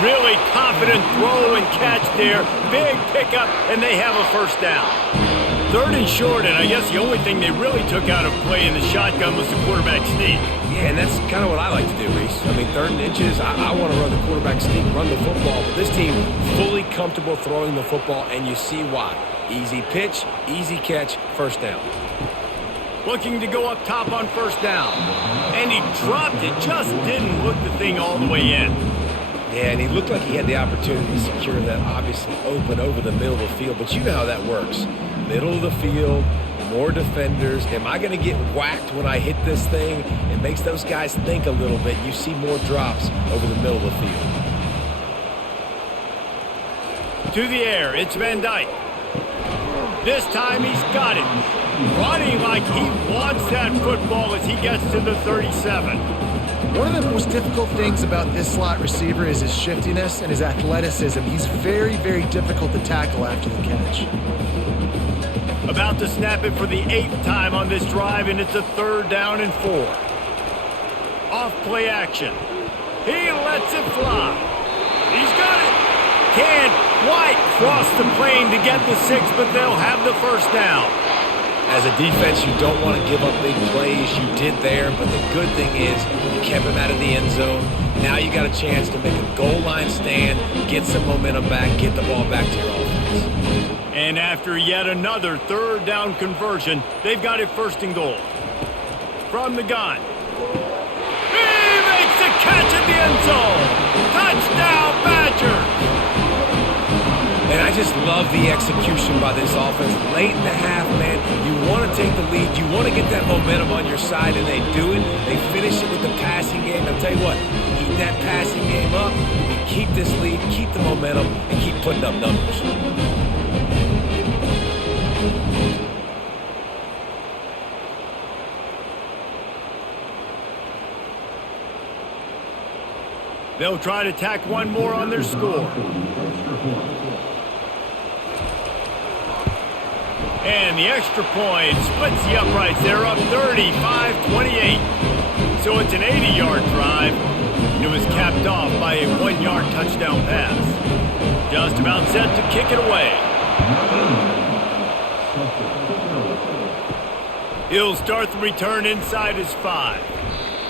Really confident throw and catch there. Big pickup, and they have a first down. 3rd and short, and I guess the only thing they really took out of play in the shotgun was the quarterback sneak. Yeah, and that's kind of what I like to do, Reese. I mean, 3rd and inches, I want to run the quarterback sneak, run the football, but this team fully comfortable throwing the football, and you see why. Easy pitch, easy catch, 1st down. Looking to go up top on 1st down. And he dropped it, just didn't look the thing all the way in. Yeah, and he looked like he had the opportunity to secure that obviously open over the middle of the field, but you know how that works. Middle of the field, more defenders. Am I going to get whacked when I hit this thing? It makes those guys think a little bit. You see more drops over the middle of the field. To the air, it's Van Dyke. This time he's got it. Running like he wants that football as he gets to the 37. One of the most difficult things about this slot receiver is his shiftiness and his athleticism. He's very, very difficult to tackle after the catch. About to snap it for the 8th time on this drive, and it's a 3rd down and 4. Off play action. He lets it fly. He's got it. Can't quite cross the plane to get the 6, but they'll have the 1st down. As a defense, you don't want to give up big plays. You did there, but the good thing is you kept him out of the end zone. Now you got a chance to make a goal line stand, get some momentum back, get the ball back to your offense. And after yet another 3rd down conversion, they've got it 1st and goal. From the gun. He makes the catch at the end zone. Touchdown, Badgers! And I just love the execution by this offense. Late in the half, man, you want to take the lead. You want to get that momentum on your side, and they do it. They finish it with the passing game. I'll tell you what, keep that passing game up. You can keep this lead, keep the momentum, and keep putting up numbers. They'll try to tack one more on their score. And the extra point splits the uprights. They're up 35-28. So it's an 80-yard drive. And it was capped off by a 1-yard touchdown pass. Just about set to kick it away. He'll start the return inside his 5.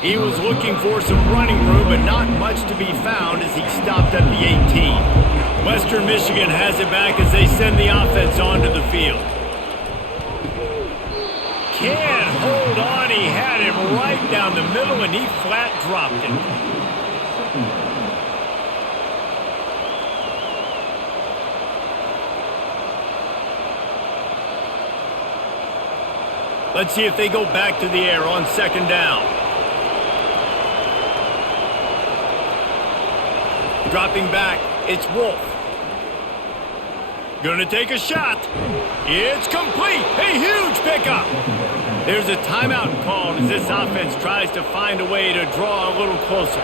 He was looking for some running room, but not much to be found as he stopped at the 18. Western Michigan has it back as they send the offense onto the field. Can't hold on. He had him right down the middle, and he flat dropped it. Let's see if they go back to the air on 2nd down. Dropping back, it's Wolf. Gonna take a shot. It's complete. A huge pickup. There's a timeout called as this offense tries to find a way to draw a little closer.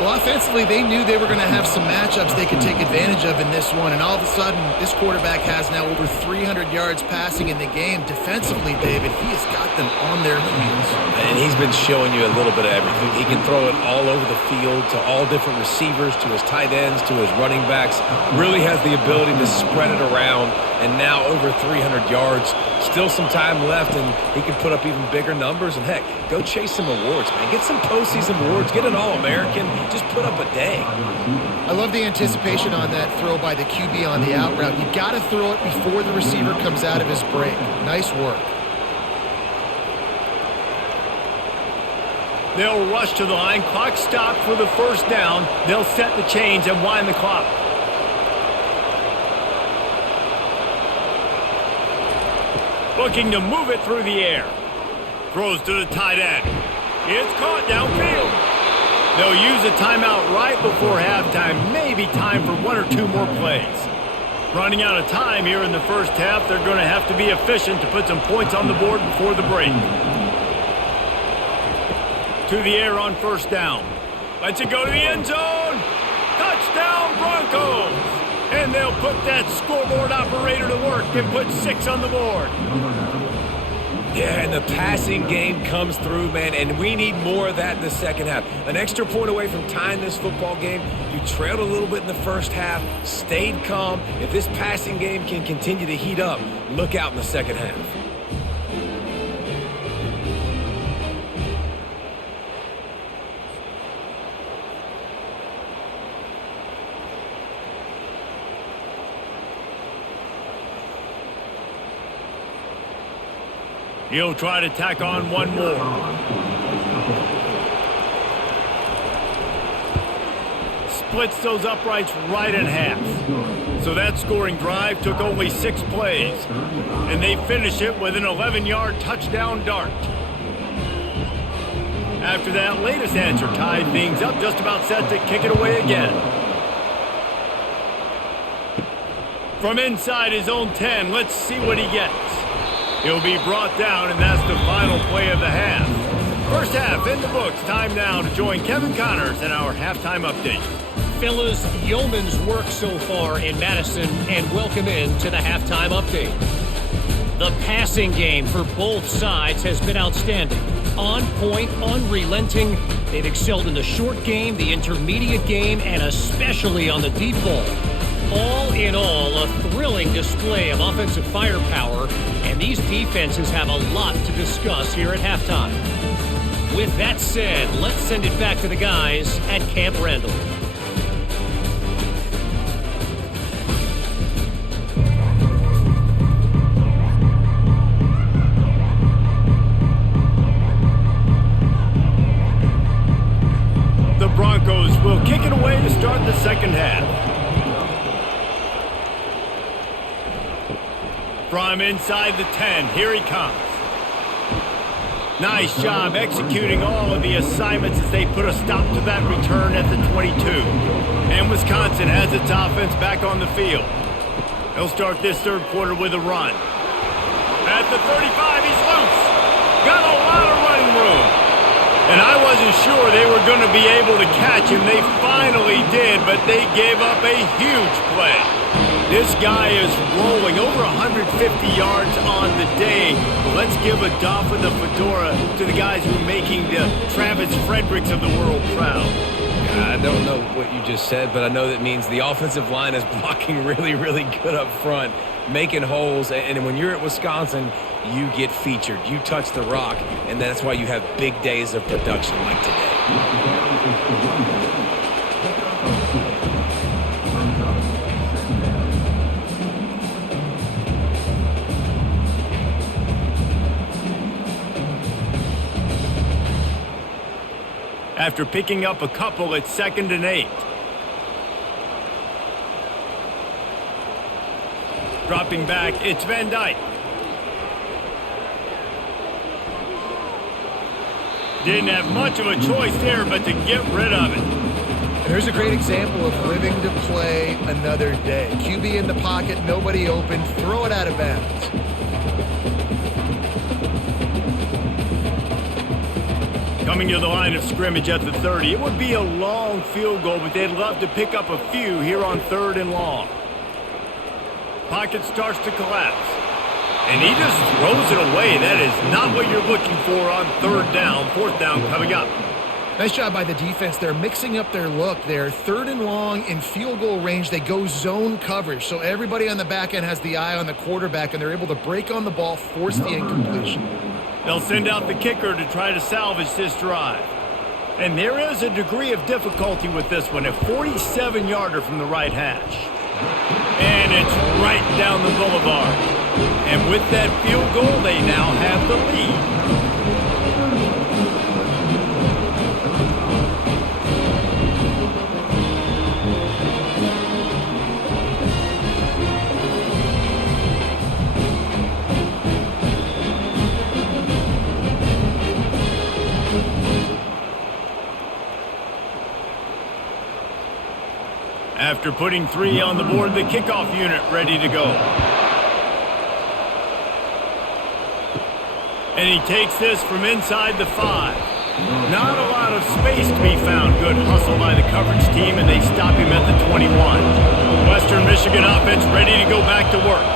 Well, offensively, they knew they were going to have some matchups they could take advantage of in this one, and all of a sudden, this quarterback has now over 300 yards passing in the game. Defensively, David, he has got them on their heels. And he's been showing you a little bit of everything. He can throw it all over the field to all different receivers, to his tight ends, to his running backs. Really has the ability to spread it around, and now over 300 yards. Still some time left, and he can put up even bigger numbers. And, heck, go chase some awards, man. Get some postseason awards. Get an All-American. Just put up a day. I love the anticipation on that throw by the QB on the out route. You got to throw it before the receiver comes out of his break. Nice work. They'll rush to the line. Clock stopped for the 1st down. They'll set the chains and wind the clock. Looking to move it through the air. Throws to the tight end. It's caught downfield. They'll use a timeout right before halftime. Maybe time for 1 or 2 more plays. Running out of time here in the 1st half. They're going to have to be efficient to put some points on the board before the break. To the air on 1st down. Lets it go to the end zone. Touchdown Broncos. And they'll put that scoreboard operator to work and put 6 on the board. Yeah, and the passing game comes through, man, and we need more of that in the 2nd half. An extra point away from tying this football game. You trailed a little bit in the 1st half, stayed calm. If this passing game can continue to heat up, look out in the second half. He'll try to tack on one more. Splits those uprights right in half. So that scoring drive took only 6 plays. And they finish it with an 11-yard touchdown dart. After that latest answer tied things up, just about set to kick it away again. From inside his own 10, let's see what he gets. He'll be brought down, and that's the final play of the half. First half in the books. Time now to join Kevin Connors in our halftime update. Fellas, yeoman's work so far in Madison, and welcome in to the halftime update. The passing game for both sides has been outstanding. On point, unrelenting. They've excelled in the short game, the intermediate game, and especially on the deep ball. All in all, a thrilling display of offensive firepower, and these defenses have a lot to discuss here at halftime. With that said, let's send it back to the guys at Camp Randall. The Broncos will kick it away to start the second half. From inside the 10, here he comes. Nice job executing all of the assignments as they put a stop to that return at the 22. And Wisconsin has its offense back on the field. They'll start this third quarter with a run. At the 35, he's loose. Got a lot of running room. And I wasn't sure they were going to be able to catch him. They finally did, but they gave up a huge play. This guy is rolling over 150 yards on the day. Well, let's give a doff of the fedora to the guys who are making the Travis Fredericks of the world proud. I don't know what you just said, but I know that means the offensive line is blocking really, really good up front, making holes. And when you're at Wisconsin, you get featured. You touch the rock, and that's why you have big days of production like today. After picking up a couple, it's 2nd and 8. Dropping back, it's Van Dyke. Didn't have much of a choice there, but to get rid of it. And here's a great example of living to play another day. QB in the pocket, nobody open, throw it out of bounds. Coming to the line of scrimmage at the 30. It would be a long field goal, but they'd love to pick up a few here on 3rd and long. Pocket starts to collapse. And he just throws it away. That is not what you're looking for on 3rd down. 4th down coming up. Nice job by the defense. They're mixing up their look. They're 3rd and long in field goal range. They go zone coverage. So everybody on the back end has the eye on the quarterback, and they're able to break on the ball, force the incompletion. They'll send out the kicker to try to salvage this drive. And there is a degree of difficulty with this one, a 47-yarder from the right hash. And it's right down the boulevard. And with that field goal, they now have the lead. After putting 3 on the board, the kickoff unit ready to go. And he takes this from inside the 5. Not a lot of space to be found. Good hustle by the coverage team, and they stop him at the 21. Western Michigan offense ready to go back to work.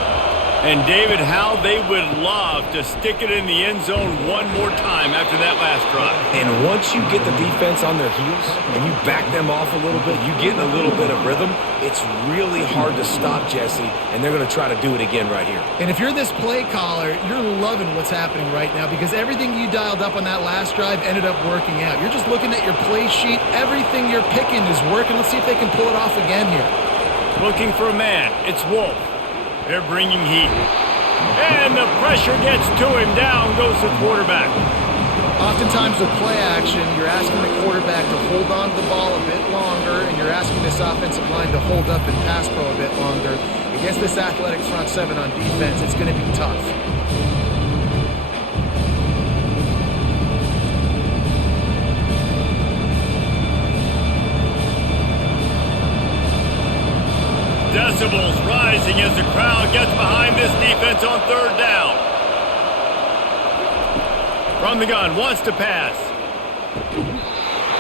And David, how they would love to stick it in the end zone one more time after that last drive. And once you get the defense on their heels and you back them off a little bit, you get in a little bit of rhythm, it's really hard to stop, Jesse, and they're going to try to do it again right here. And if you're this play caller, you're loving what's happening right now because everything you dialed up on that last drive ended up working out. You're just looking at your play sheet. Everything you're picking is working. Let's see if they can pull it off again here. Looking for a man. It's Wolf. They're bringing heat. And the pressure gets to him. Down goes the quarterback. Oftentimes with play action, you're asking the quarterback to hold on to the ball a bit longer, and you're asking this offensive line to hold up and pass pro a bit longer. Against this athletic front seven on defense, it's going to be tough. Decibels rising as the crowd gets behind this defense on third down. From the gun, wants to pass.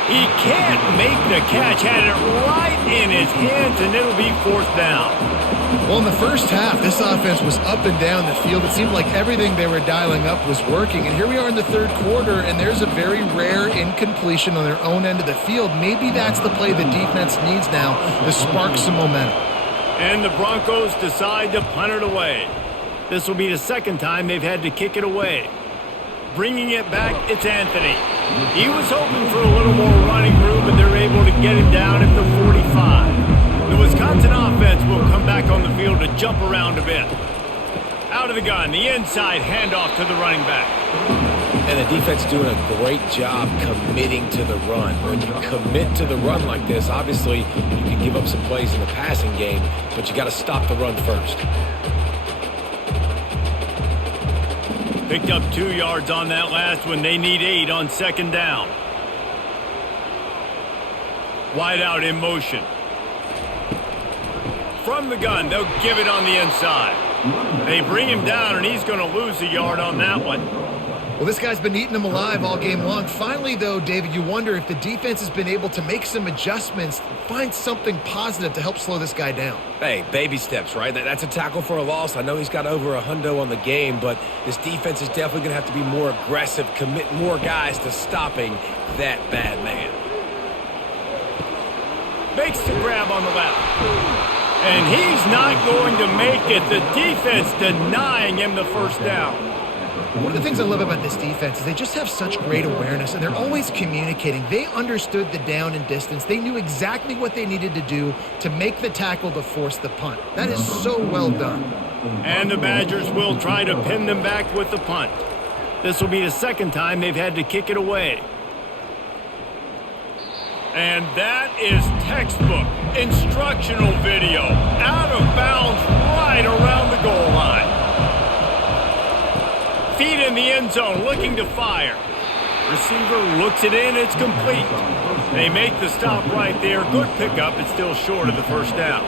He can't make the catch. Had it right in his hands, and it'll be fourth down. Well, in the first half, this offense was up and down the field. It seemed like everything they were dialing up was working. And here we are in the third quarter, and there's a very rare incompletion on their own end of the field. Maybe that's the play the defense needs now to spark some momentum. And the Broncos decide to punt it away. This will be the second time they've had to kick it away. Bringing it back, it's Anthony. He was hoping for a little more running room, and they're able to get him down at the 45. The Wisconsin offense will come back on the field to jump around a bit. Out of the gun, the inside handoff to the running back. And the defense doing a great job committing to the run. When you commit to the run like this, obviously you can give up some plays in the passing game, but you got to stop the run first. Picked up 2 yards on that last one. They need 8 on second down. Wide out in motion. From the gun, they'll give it on the inside. They bring him down, and he's going to lose a yard on that one. Well, this guy's been eating them alive all game long. Finally, though, David, you wonder if the defense has been able to make some adjustments, find something positive to help slow this guy down. Hey, baby steps, right? That's a tackle for a loss. I know he's got over $100 on the game, but this defense is definitely going to have to be more aggressive, commit more guys to stopping that bad man. Makes the grab on the left. And he's not going to make it. The defense denying him the first down. One of the things I love about this defense is they just have such great awareness, and they're always communicating. They understood the down and distance. They knew exactly what they needed to do to make the tackle to force the punt. That is so well done. And the Badgers will try to pin them back with the punt. This will be the second time they've had to kick it away. And that is textbook instructional video. Out of bounds right around the goal line. Feet in the end zone, looking to fire. Receiver looks it in, it's complete. They make the stop right there. Good pickup, it's still short of the first down.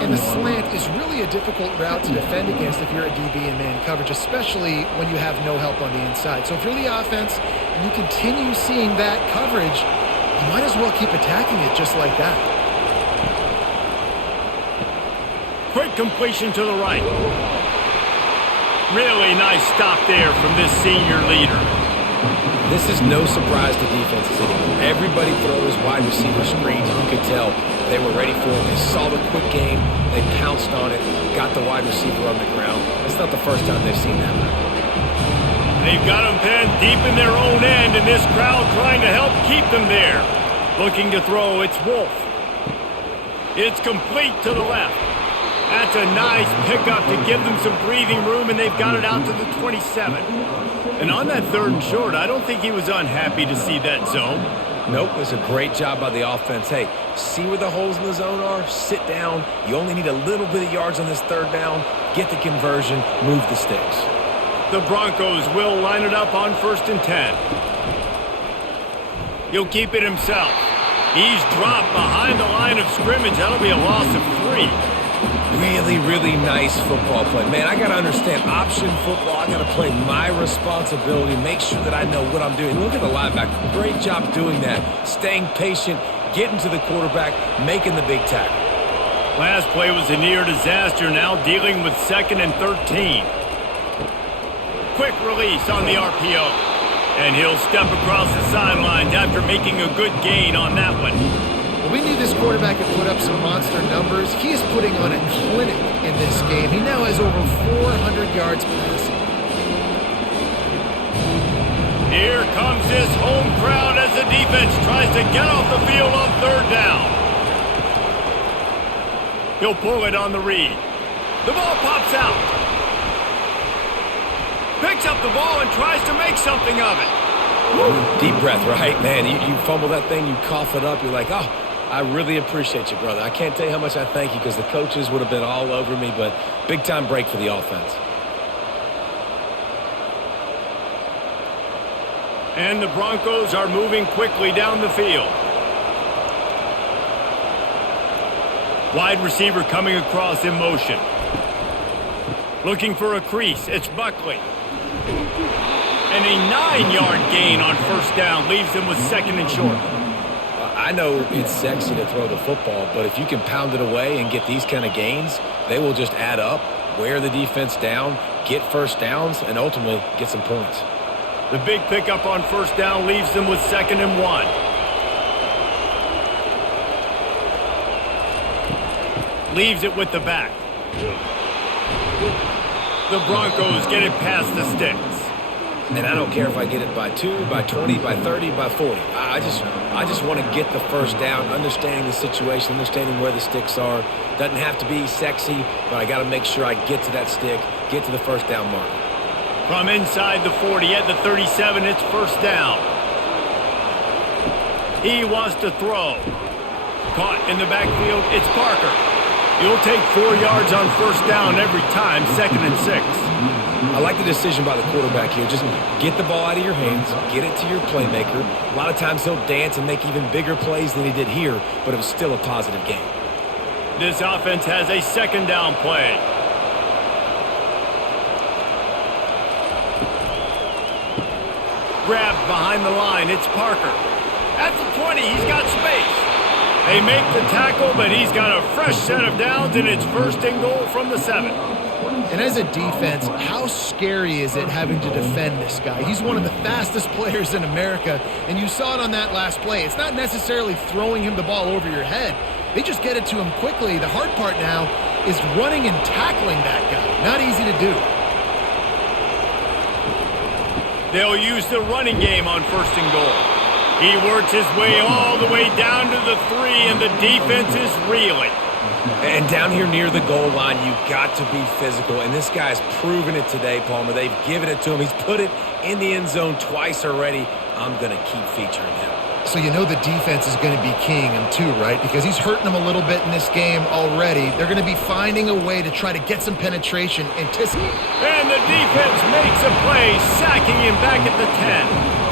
And the slant is really a difficult route to defend against if you're a DB in man coverage, especially when you have no help on the inside. So if you're the offense and you continue seeing that coverage, you might as well keep attacking it just like that. Quick completion to the right. Really nice stop there from this senior leader. This is no surprise to defenses anymore. Everybody throws wide receiver screens. You could tell they were ready for it. They saw the quick game. They pounced on it, got the wide receiver on the ground. That's not the first time they've seen that. They've got them pinned deep in their own end, and this crowd trying to help keep them there. Looking to throw, it's Wolf. It's complete to the left. That's a nice pickup to give them some breathing room, and they've got it out to the 27. And on that third and short, I don't think he was unhappy to see that zone. Nope, it was a great job by the offense. Hey, see where the holes in the zone are? Sit down. You only need a little bit of yards on this third down. Get the conversion. Move the sticks. The Broncos will line it up on 1st and 10. He'll keep it himself. He's dropped behind the line of scrimmage. That'll be a loss of 3. Really, really nice football play. Man, I got to understand option football. I got to play my responsibility, make sure that I know what I'm doing. Look at the linebacker. Great job doing that. Staying patient, getting to the quarterback, making the big tackle. Last play was a near disaster, now dealing with 2nd and 13. Quick release on the RPO. And he'll step across the sidelines after making a good gain on that one. Well, we knew this quarterback could put up some monster numbers. He is putting on a clinic in this game. He now has over 400 yards passing. Here comes this home crowd as the defense tries to get off the field on 3rd down. He'll pull it on the read. The ball pops out. Picks up the ball and tries to make something of it. Woo. Deep breath, right? Man, you fumble that thing, you cough it up, you're like, oh, I really appreciate you, brother. I can't tell you how much I thank you because the coaches would have been all over me, but big-time break for the offense. And the Broncos are moving quickly down the field. Wide receiver coming across in motion. Looking for a crease. It's Buckley. And a 9-yard gain on 1st down leaves them with 2nd and short. I know it's sexy to throw the football, but if you can pound it away and get these kind of gains, they will just add up, wear the defense down, get 1st downs, and ultimately get some points. The big pickup on 1st down leaves them with 2nd and 1. Leaves it with the back. The Broncos get it past the sticks. And I don't care if I get it by 2, by 20, by 30, by 40. I just want to get the 1st down, understanding the situation, understanding where the sticks are. Doesn't have to be sexy, but I got to make sure I get to that stick, get to the 1st down mark. From inside the 40 at the 37, it's 1st down. He wants to throw. Caught in the backfield, it's Parker. You'll take 4 yards on 1st down every time, 2nd and 6. I like the decision by the quarterback here. Just get the ball out of your hands, get it to your playmaker. A lot of times he'll dance and make even bigger plays than he did here, but it was still a positive game. This offense has a 2nd down play. Grabbed behind the line, it's Parker. At the 20, he's got space. They make the tackle, but he's got a fresh set of downs, and it's 1st and goal from the 7. And as a defense, how scary is it having to defend this guy? He's one of the fastest players in America, and you saw it on that last play. It's not necessarily throwing him the ball over your head. They just get it to him quickly. The hard part now is running and tackling that guy. Not easy to do. They'll use the running game on 1st and goal. He works his way all the way down to the 3, and the defense is reeling. And down here near the goal line, you've got to be physical. And this guy's proven it today, Palmer. They've given it to him. He's put it in the end zone twice already. I'm going to keep featuring him. So you know the defense is going to be keying him too, right? Because he's hurting them a little bit in this game already. They're going to be finding a way to try to get some penetration. And the defense makes a play, sacking him back at the 10.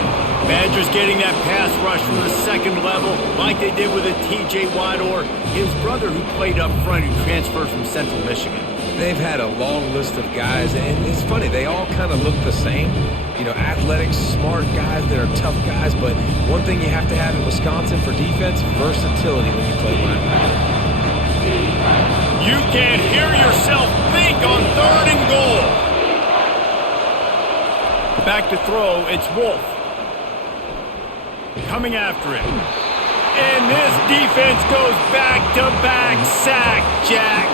Badgers getting that pass rush from the 2nd level like they did with a T.J. Watt or his brother who played up front who transferred from Central Michigan. They've had a long list of guys, and it's funny, they all kind of look the same. You know, athletic, smart guys that are tough guys, but one thing you have to have in Wisconsin for defense, versatility when you play linebacker. You can't hear yourself think on 3rd and goal. Back to throw, it's Wolf. Coming after him. And this defense goes back-to-back sack, Jack.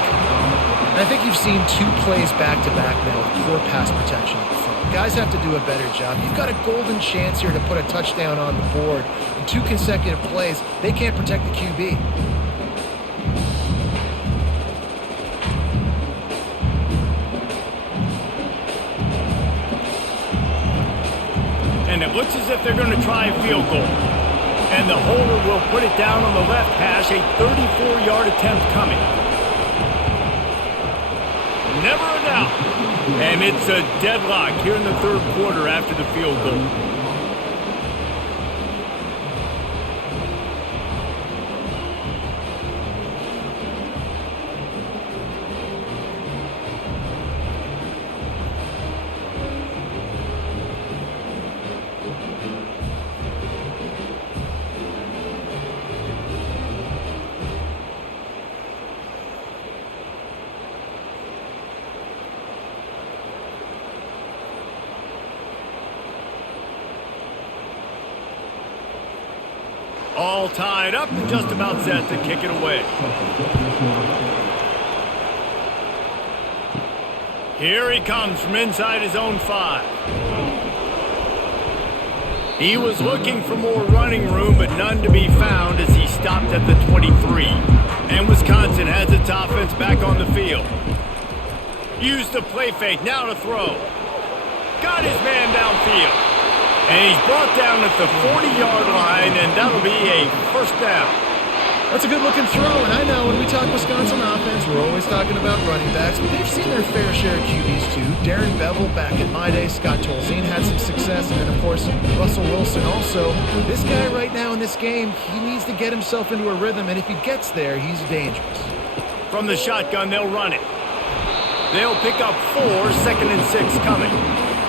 I think you've seen 2 plays back-to-back now with poor pass protection up front. Guys have to do a better job. You've got a golden chance here to put a touchdown on the board. In 2 consecutive plays, they can't protect the QB. And it looks as if they're going to try a field goal. And the holder will put it down on the left hash, a 34-yard attempt coming. Never a doubt. And it's a deadlock here in the 3rd quarter after the field goal. All tied up and just about set to kick it away. Here he comes from inside his own 5. He was looking for more running room, but none to be found as he stopped at the 23. And Wisconsin has its offense back on the field. Used the play fake, now to throw. Got his man downfield. And he's brought down at the 40-yard line, and that'll be a first down. That's a good-looking throw, and I know when we talk Wisconsin offense, we're always talking about running backs, but they've seen their fair share of QBs too. Darren Bevel back in my day, Scott Tolzien had some success, and then, of course, Russell Wilson also. This guy right now in this game, he needs to get himself into a rhythm, and if he gets there, he's dangerous. From the shotgun, they'll run it. They'll pick up 4, 2nd and 6 coming.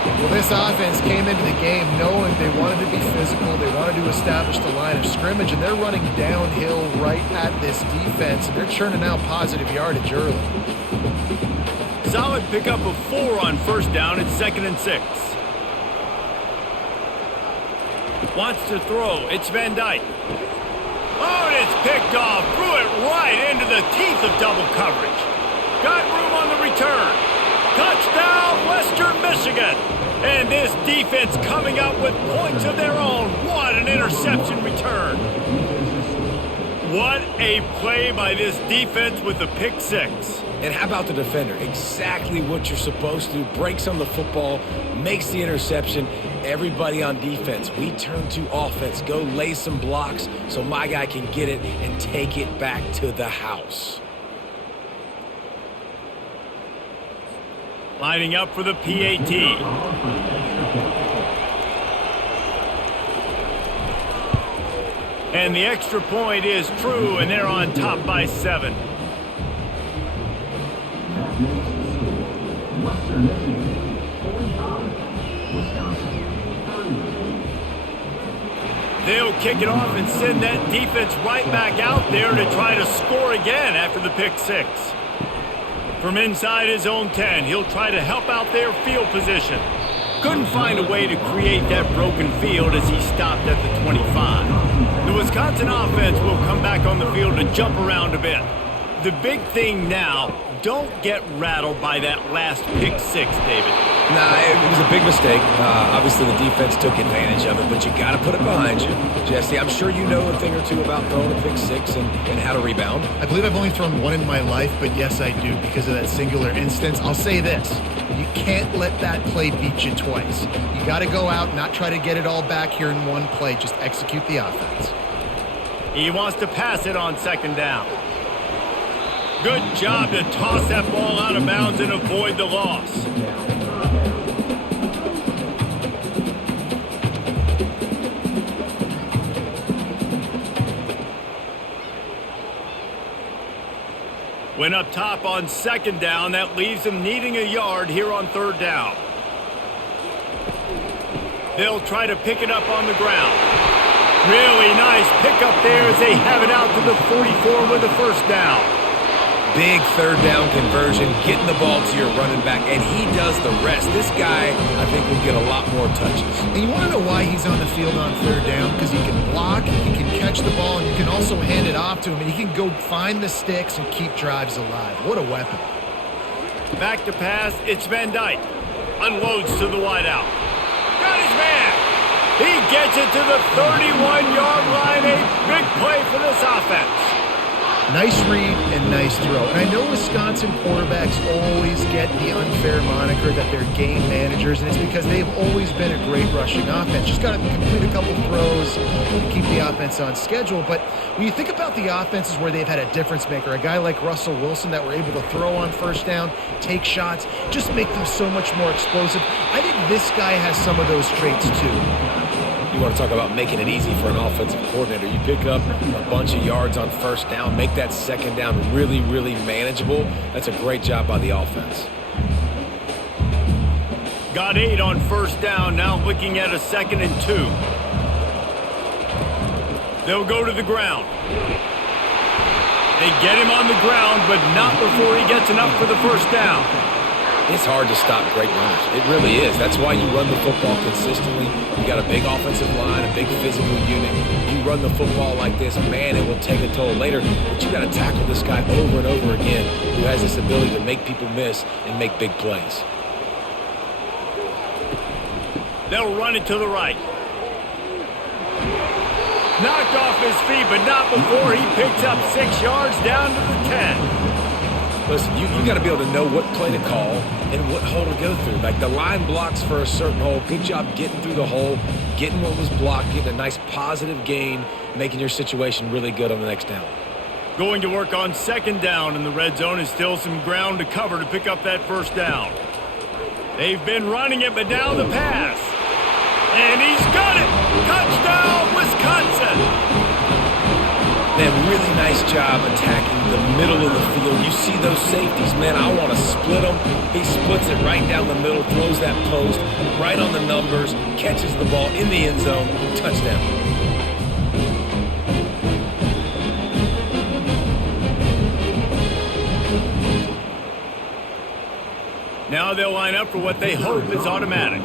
Well, this offense came into the game knowing they wanted to be physical, they wanted to establish the line of scrimmage, and they're running downhill right at this defense, and they're churning out positive yardage early. Solid pickup of 4 on first down at 2nd and 6. Wants to throw. It's Van Dyke. Oh, and it's picked off. Threw it right into the teeth of double coverage. Got room on the return. Touchdown, Western Michigan. And this defense coming up with points of their own. What an interception return. What a play by this defense with the pick 6. And how about the defender? Exactly what you're supposed to do. Breaks on the football, makes the interception. Everybody on defense, we turn to offense. Go lay some blocks so my guy can get it and take it back to the house. Lining up for the PAT. And the extra point is true, and they're on top by 7. They'll kick it off and send that defense right back out there to try to score again after the pick 6. From inside his own 10, he'll try to help out their field position. Couldn't find a way to create that broken field as he stopped at the 25. The Wisconsin offense will come back on the field to jump around a bit. The big thing now, don't get rattled by that last pick 6, David. Nah, it was a big mistake. Obviously, the defense took advantage of it, but you got to put it behind you. Jesse, I'm sure you know a thing or two about throwing a pick 6 and how to rebound. I believe I've only thrown one in my life, but yes, I do because of that singular instance. I'll say this. You can't let that play beat you twice. You got to go out, not try to get it all back here in one play. Just execute the offense. He wants to pass it on 2nd down. Good job to toss that ball out of bounds and avoid the loss. Went up top on 2nd down. That leaves them needing a yard here on 3rd down. They'll try to pick it up on the ground. Really nice pickup there as they have it out to the 44 with the first down. Big 3rd down conversion, getting the ball to your running back, and he does the rest. This guy, I think, will get a lot more touches. And you want to know why he's on the field on 3rd down? Because he can block, he can catch the ball, and you can also hand it off to him, and he can go find the sticks and keep drives alive. What a weapon. Back to pass, it's Van Dyke. Unloads to the wideout. Got his man. He gets it to the 31-yard line. A big play for this offense. Nice read and nice throw. And I know Wisconsin quarterbacks always get the unfair moniker that they're game managers, and it's because they've always been a great rushing offense. Just got to complete a couple throws to keep the offense on schedule. But when you think about the offenses where they've had a difference maker, a guy like Russell Wilson that were able to throw on 1st down, take shots, just make them so much more explosive, I think this guy has some of those traits too. You want to talk about making it easy for an offensive coordinator. You pick up a bunch of yards on 1st down, make that 2nd down really, really manageable. That's a great job by the offense. Got 8 on 1st down, now looking at a 2nd and 2. They'll go to the ground. They get him on the ground, but not before he gets enough for the first down. It's hard to stop great runners. It really is. That's why you run the football consistently. You got a big offensive line, a big physical unit. You run the football like this, man, it will take a toll later. But you got to tackle this guy over and over again who has this ability to make people miss and make big plays. They'll run it to the right. Knocked off his feet, but not before he picks up 6 yards down to the 10. Listen, you got to be able to know what play to call and what hole to go through. Like the line blocks for a certain hole. Good job getting through the hole, getting what was blocked, getting a nice positive gain, making your situation really good on the next down. Going to work on second down in the red zone is still some ground to cover to pick up that first down. They've been running it, but now the pass. And he's got it! Touchdown, Wisconsin! Man, really nice job attacking the middle of the field. You see those safeties, man, I want to split them. He splits it right down the middle, throws that post, right on the numbers, catches the ball in the end zone, touchdown. Now they'll line up for what they hope is automatic.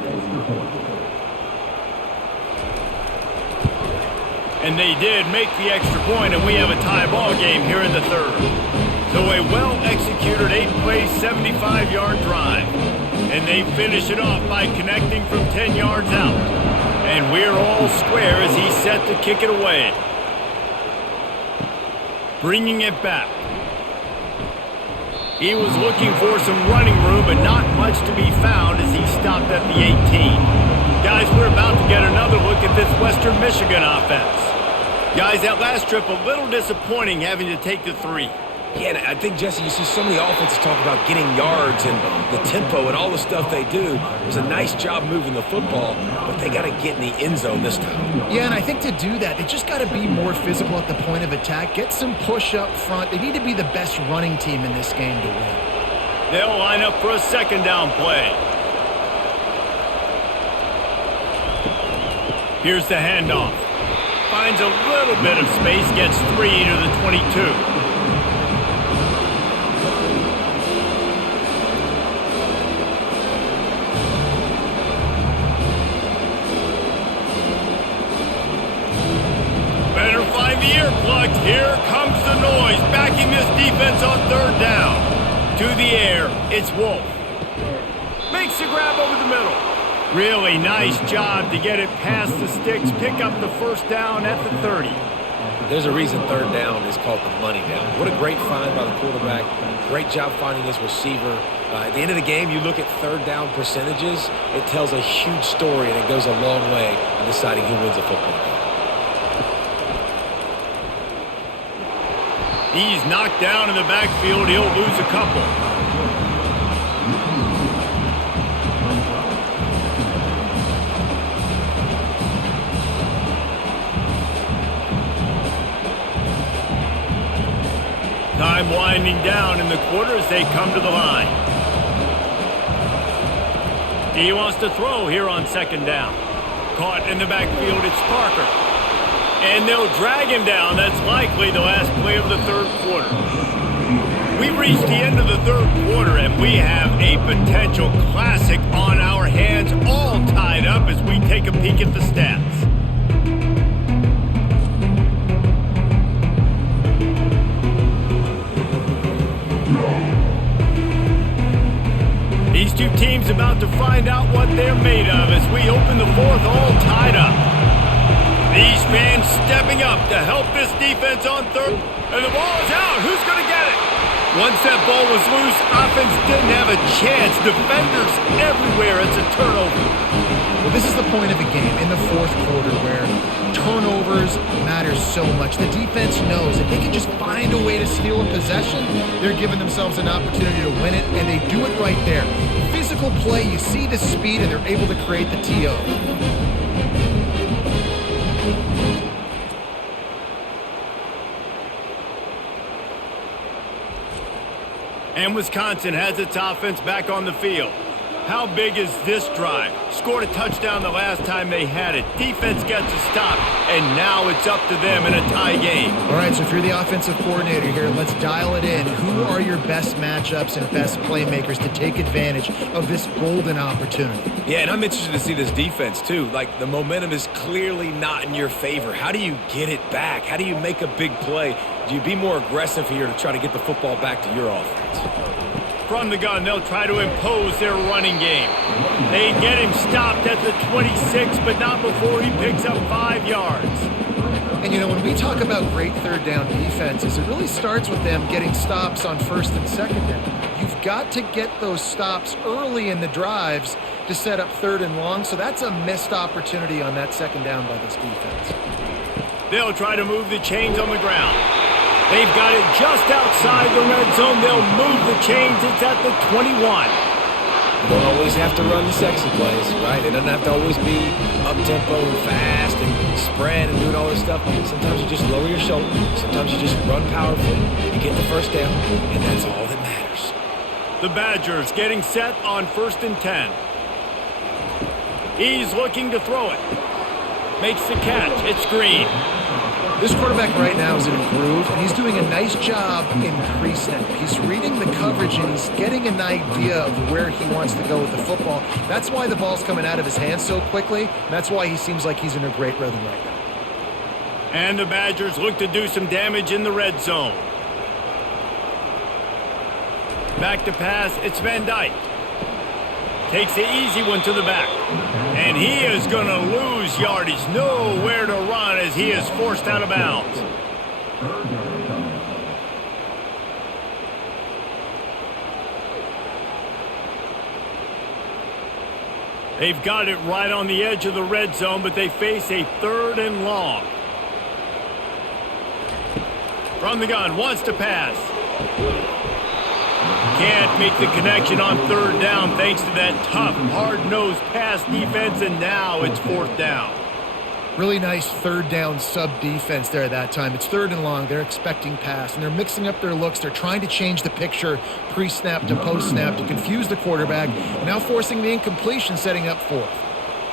And they did make the extra point, and we have a tie ball game here in the third. So a well-executed 8-play, 75-yard drive. And they finish it off by connecting from 10 yards out. And we're all square as he's set to kick it away. Bringing it back. He was looking for some running room, but not much to be found as he stopped at the 18. Guys, we're about to get another look at this Western Michigan offense. Guys, that last trip, a little disappointing having to take the 3. Yeah, and I think, Jesse, you see so many offenses talk about getting yards and the tempo and all the stuff they do. It was a nice job moving the football, but they got to get in the end zone this time. Yeah, and I think to do that, they just got to be more physical at the point of attack, get some push up front. They need to be the best running team in this game to win. They'll line up for a second down play. Here's the handoff. Finds a little bit of space, gets 3 to the 22. Better find the earplugs. Here comes the noise, backing this defense on third down. To the air, it's Wolf. Makes the grab over the middle. Really nice job to get it past the sticks, pick up the first down at the 30. There's a reason third down is called the money down. What a great find by the quarterback. Great job finding his receiver. At the end of the game, you look at third down percentages. It tells a huge story, and it goes a long way in deciding who wins a football game. He's knocked down in the backfield. He'll lose a couple. Time winding down in the quarter as they come to the line. He wants to throw here on second down. Caught in the backfield, it's Parker. And they'll drag him down. That's likely the last play of the third quarter. We've reached the end of the third quarter, and we have a potential classic on our hands, all tied up as we take a peek at the stats. These two teams about to find out what they're made of as we open the fourth, all tied up. These fans stepping up to help this defense on third. And the ball is out. Who's going to get it? Once that ball was loose, offense didn't have a chance. Defenders everywhere. It's a turnover. Well, this is the point of the game in the fourth quarter where turnovers matter so much. The defense knows if they can just find a way to steal a possession, they're giving themselves an opportunity to win it, and they do it right there. Physical play, you see the speed, and they're able to create the TO. And Wisconsin has its offense back on the field. How big is this drive? Scored a touchdown the last time they had it. Defense gets a stop, and now it's up to them in a tie game. All right, so if you're the offensive coordinator here, let's dial it in. Who are your best matchups and best playmakers to take advantage of this golden opportunity? Yeah, and I'm interested to see this defense, too. Like, the momentum is clearly not in your favor. How do you get it back? How do you make a big play? Do you be more aggressive here to try to get the football back to your offense? From the gun, they'll try to impose their running game. They get him stopped at the 26, but not before he picks up 5 yards. And, you know, when we talk about great third down defenses, it really starts with them getting stops on first and second down. You've got to get those stops early in the drives to set up third and long, so that's a missed opportunity on that second down by this defense. They'll try to move the chains on the ground. They've got it just outside the red zone. They'll move the chains. It's at the 21. You don't always have to run the sexy plays, right? It doesn't have to always be up-tempo and fast and spread and doing all this stuff. Sometimes you just lower your shoulder. Sometimes you just run powerfully. You get the first down, and that's all that matters. The Badgers getting set on 1st and 10. He's looking to throw it. Makes the catch. It's Green. This quarterback right now is in a groove, and he's doing a nice job in pre-snap. He's reading the coverage, and he's getting an idea of where he wants to go with the football. That's why the ball's coming out of his hands so quickly. That's why he seems like he's in a great rhythm right now. And the Badgers look to do some damage in the red zone. Back to pass, it's Van Dyke. Takes the easy one to the back. And he is going to lose yardage. Nowhere to run as he is forced out of bounds. They've got it right on the edge of the red zone, but they face a 3rd and long. From the gun, wants to pass. Can't make the connection on 3rd down thanks to that tough, hard-nosed pass defense, and now it's 4th down. Really nice 3rd down sub-defense there at that time. It's 3rd and long. They're expecting pass, and they're mixing up their looks. They're trying to change the picture pre-snap to post-snap to confuse the quarterback, and now forcing the incompletion, setting up 4th.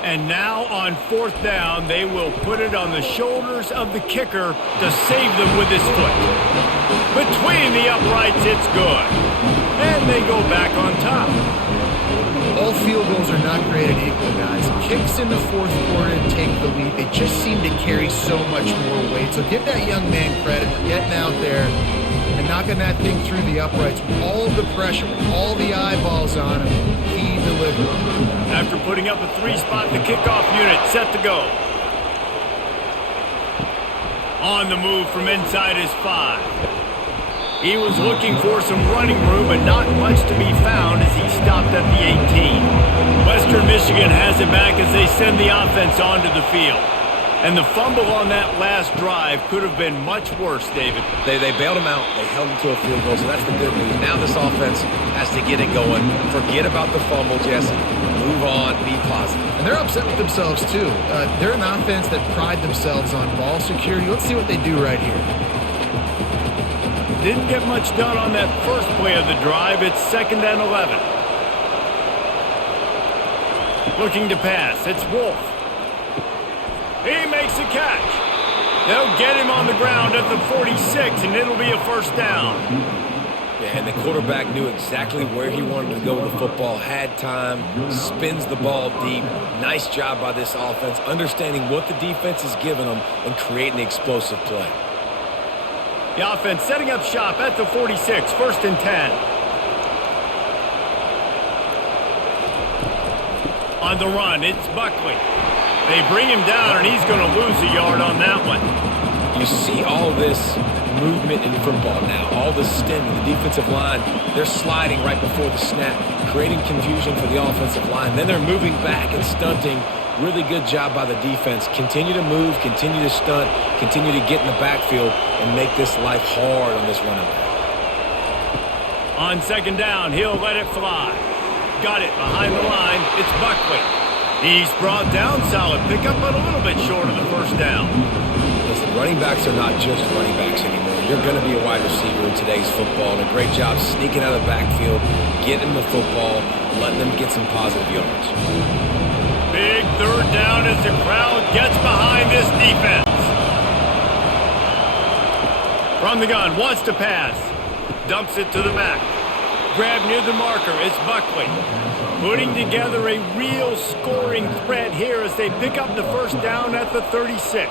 And now on 4th down, they will put it on the shoulders of the kicker to save them with his foot. Between the uprights, it's good. And they go back on top. All field goals are not created equal, guys. Kicks in the 4th quarter take the lead. They just seem to carry so much more weight. So give that young man credit for getting out there and knocking that thing through the uprights with all the pressure, with all the eyeballs on him. He delivered. After putting up a 3-spot, the kickoff unit set to go. On the move from inside his 5. He was looking for some running room, but not much to be found as he stopped at the 18. Western Michigan has it back as they send the offense onto the field. And the fumble on that last drive could have been much worse, David. They bailed him out. They held him to a field goal, so that's the good news. Now this offense has to get it going. Forget about the fumble, Jesse. Move on. Be positive. And they're upset with themselves, too. They're an offense that pride themselves on ball security. Let's see what they do right here. Didn't get much done on that first play of the drive. It's 2nd and 11. Looking to pass. It's Wolf. He makes a catch. They'll get him on the ground at the 46, and it'll be a 1st down. Yeah, and the quarterback knew exactly where he wanted to go with the football, had time, spins the ball deep. Nice job by this offense, understanding what the defense is giving them and creating the explosive play. The offense setting up shop at the 46, 1st and 10. On the run, it's Buckley. They bring him down, and he's going to lose a yard on that one. You see all this movement in football now, all the stemming, the defensive line, they're sliding right before the snap, creating confusion for the offensive line. Then they're moving back and stunting. Really good job by the defense. Continue to move, continue to stunt, continue to get in the backfield and make this life hard on this running back. On 2nd down, he'll let it fly. Got it behind the line. It's Buckley. He's brought down, solid pickup, but a little bit short of the 1st down. Listen, running backs are not just running backs anymore. You're going to be a wide receiver in today's football, and a great job sneaking out of the backfield, getting the football, letting them get some positive yards. Big third down as the crowd gets behind this defense. From the gun, wants to pass. Dumps it to the back. Grab near the marker, it's Buckley. Putting together a real scoring threat here as they pick up the first down at the 36.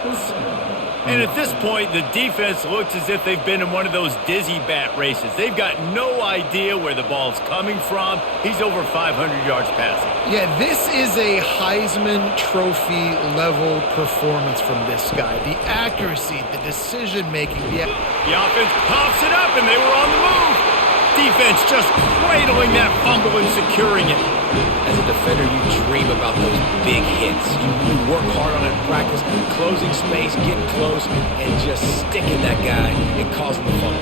And at this point, the defense looks as if they've been in one of those dizzy bat races. They've got no idea where the ball's coming from. He's over 500 yards passing. Yeah, this is a Heisman Trophy level performance from this guy. The accuracy, the decision-making. The offense pops it up, and they were on the move. Defense just cradling that fumble and securing it. As a defender, you dream about those big hits. You work hard on it in practice, closing space, getting close, and just sticking that guy and causing the fumble.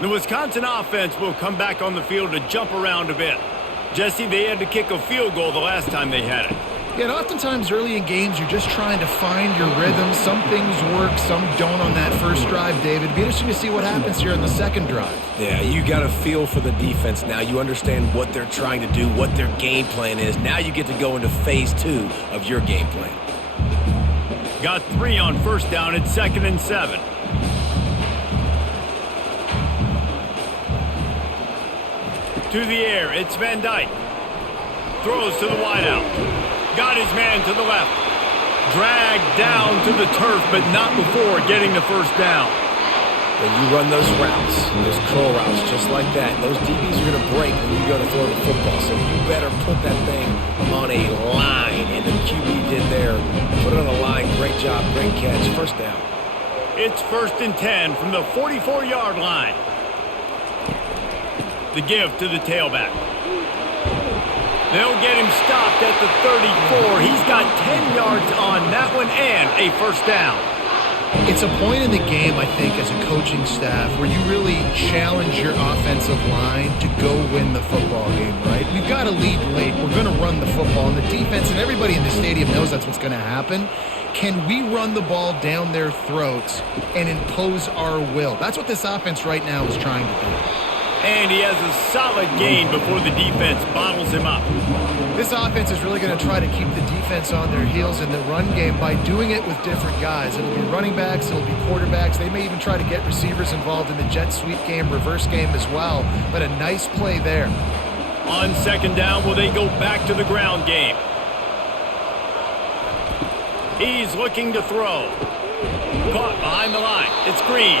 The Wisconsin offense will come back on the field to jump around a bit. Jesse, they had to kick a field goal the last time they had it. Yeah, and oftentimes early in games, you're just trying to find your rhythm. Some things work, some don't on that first drive, David. It'd be interesting to see what happens here in the second drive. Yeah, you got a feel for the defense now. You understand what they're trying to do, what their game plan is. Now you get to go into phase 2 of your game plan. Got 3 on first down at 2nd and 7. To the air, it's Van Dyke. Throws to the wideout. Got his man to the left. Dragged down to the turf, but not before getting the first down. When you run those routes, those curl routes just like that, those DBs are going to break when you go to throw the football. So you better put that thing on a line. And the QB did there. Put it on a line. Great job. Great catch. First down. It's 1st and 10 from the 44-yard line. The give to the tailback. They'll get him stopped at the 34. He's got 10 yards on that one and a first down. It's a point in the game, I think, as a coaching staff where you really challenge your offensive line to go win the football game, right? We've got to lead late. We're going to run the football. And the defense and everybody in the stadium knows that's what's going to happen. Can we run the ball down their throats and impose our will? That's what this offense right now is trying to do. And he has a solid gain before the defense bottles him up. This offense is really going to try to keep the defense on their heels in the run game by doing it with different guys. It'll be running backs, it'll be quarterbacks. They may even try to get receivers involved in the jet sweep game, reverse game as well. But a nice play there. On 2nd down, will they go back to the ground game? He's looking to throw. Caught behind the line. It's Green.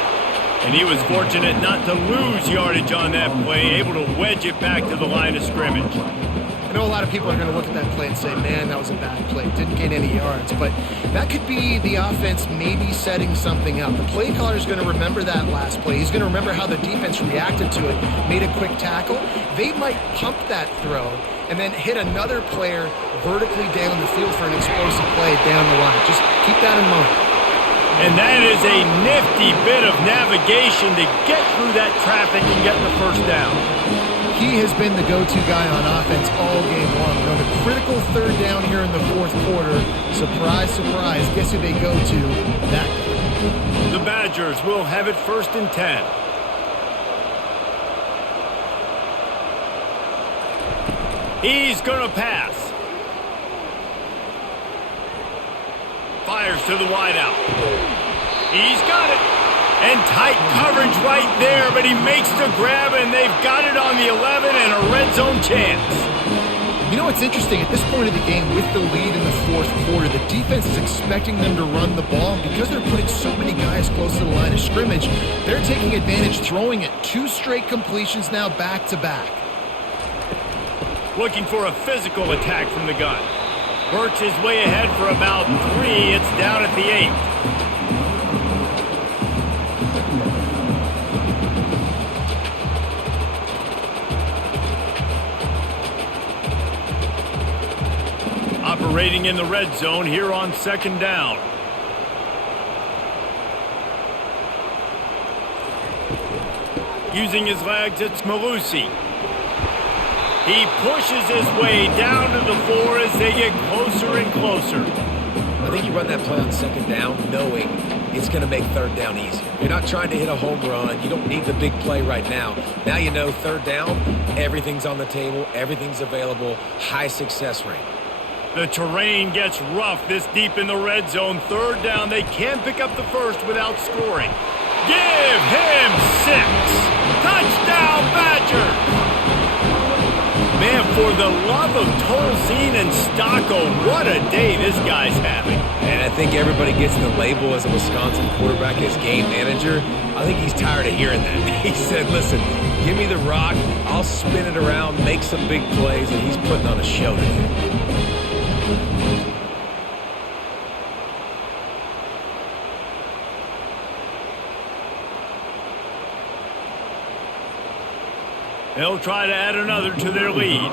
And he was fortunate not to lose yardage on that play, able to wedge it back to the line of scrimmage. I know a lot of people are going to look at that play and say, man, that was a bad play. Didn't gain any yards. But that could be the offense maybe setting something up. The play caller is going to remember that last play. He's going to remember how the defense reacted to it, made a quick tackle. They might pump that throw and then hit another player vertically down the field for an explosive play down the line. Just keep that in mind. And that is a nifty bit of navigation to get through that traffic and get the first down. He has been the go-to guy on offense all game long. On the critical 3rd down here in the 4th quarter, surprise, surprise, guess who they go to? That guy. The Badgers will have it 1st and 10. He's going to pass. Fires to the wideout. He's got it. And tight coverage right there, but he makes the grab, and they've got it on the 11 and a red zone chance. You know what's interesting? At this point of the game, with the lead in the 4th quarter, the defense is expecting them to run the ball. And because they're putting so many guys close to the line of scrimmage, they're taking advantage, throwing it. 2 straight completions now back-to-back. Looking for a physical attack from the gun. Works his way ahead for about 3. It's down at the 8. Operating in the red zone here on 2nd down. Using his legs, it's Malusi. He pushes his way down to the 4 as they get closer and closer. I think you run that play on second down knowing it's going to make third down easier. You're not trying to hit a home run. You don't need the big play right now. Now you know third down, everything's on the table, everything's available, high success rate. The terrain gets rough this deep in the red zone. Third down, they can't pick up the first without scoring. Give him 6. Touchdown, Badgers! Man, for the love of Tolzien and Stocco, what a day this guy's having. And I think everybody gets the label as a Wisconsin quarterback as game manager. I think he's tired of hearing that. He said, listen, give me the rock, I'll spin it around, make some big plays, and he's putting on a show today. They'll try to add another to their lead.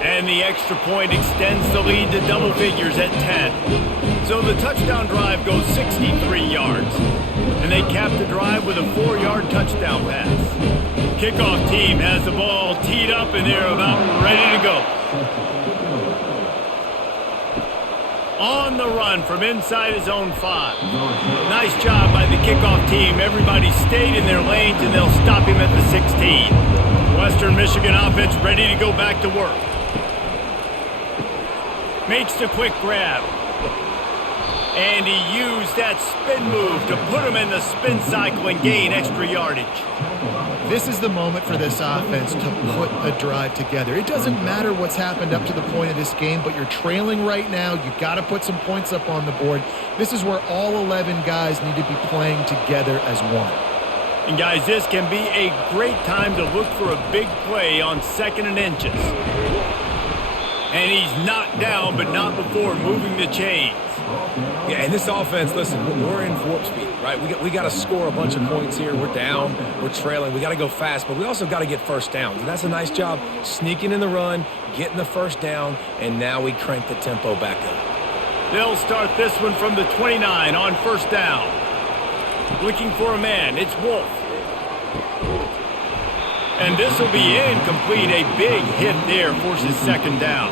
And the extra point extends the lead to double figures at 10. So the touchdown drive goes 63 yards. And they cap the drive with a 4-yard touchdown pass. Kickoff team has the ball teed up and they're about ready to go. On the run from inside his own 5. Nice job by the kickoff team. Everybody stayed in their lanes, and they'll stop him at the 16. Western Michigan offense ready to go back to work. Makes the quick grab. And he used that spin move to put him in the spin cycle and gain extra yardage. This is the moment for this offense to put a drive together. It doesn't matter what's happened up to the point of this game, but you're trailing right now. You've got to put some points up on the board. This is where all 11 guys need to be playing together as one. And guys, this can be a great time to look for a big play on 2nd and inches. And he's knocked down, but not before moving the chains. Yeah, and this offense, listen, we're in warp speed, right? We got to score a bunch of points here. We're down, we're trailing. We got to go fast, but we also got to get first downs. And that's a nice job sneaking in the run, getting the first down, and now we crank the tempo back up. They'll start this one from the 29 on first down. Looking for a man, it's Wolf. And this will be incomplete. A big hit there forces 2nd down.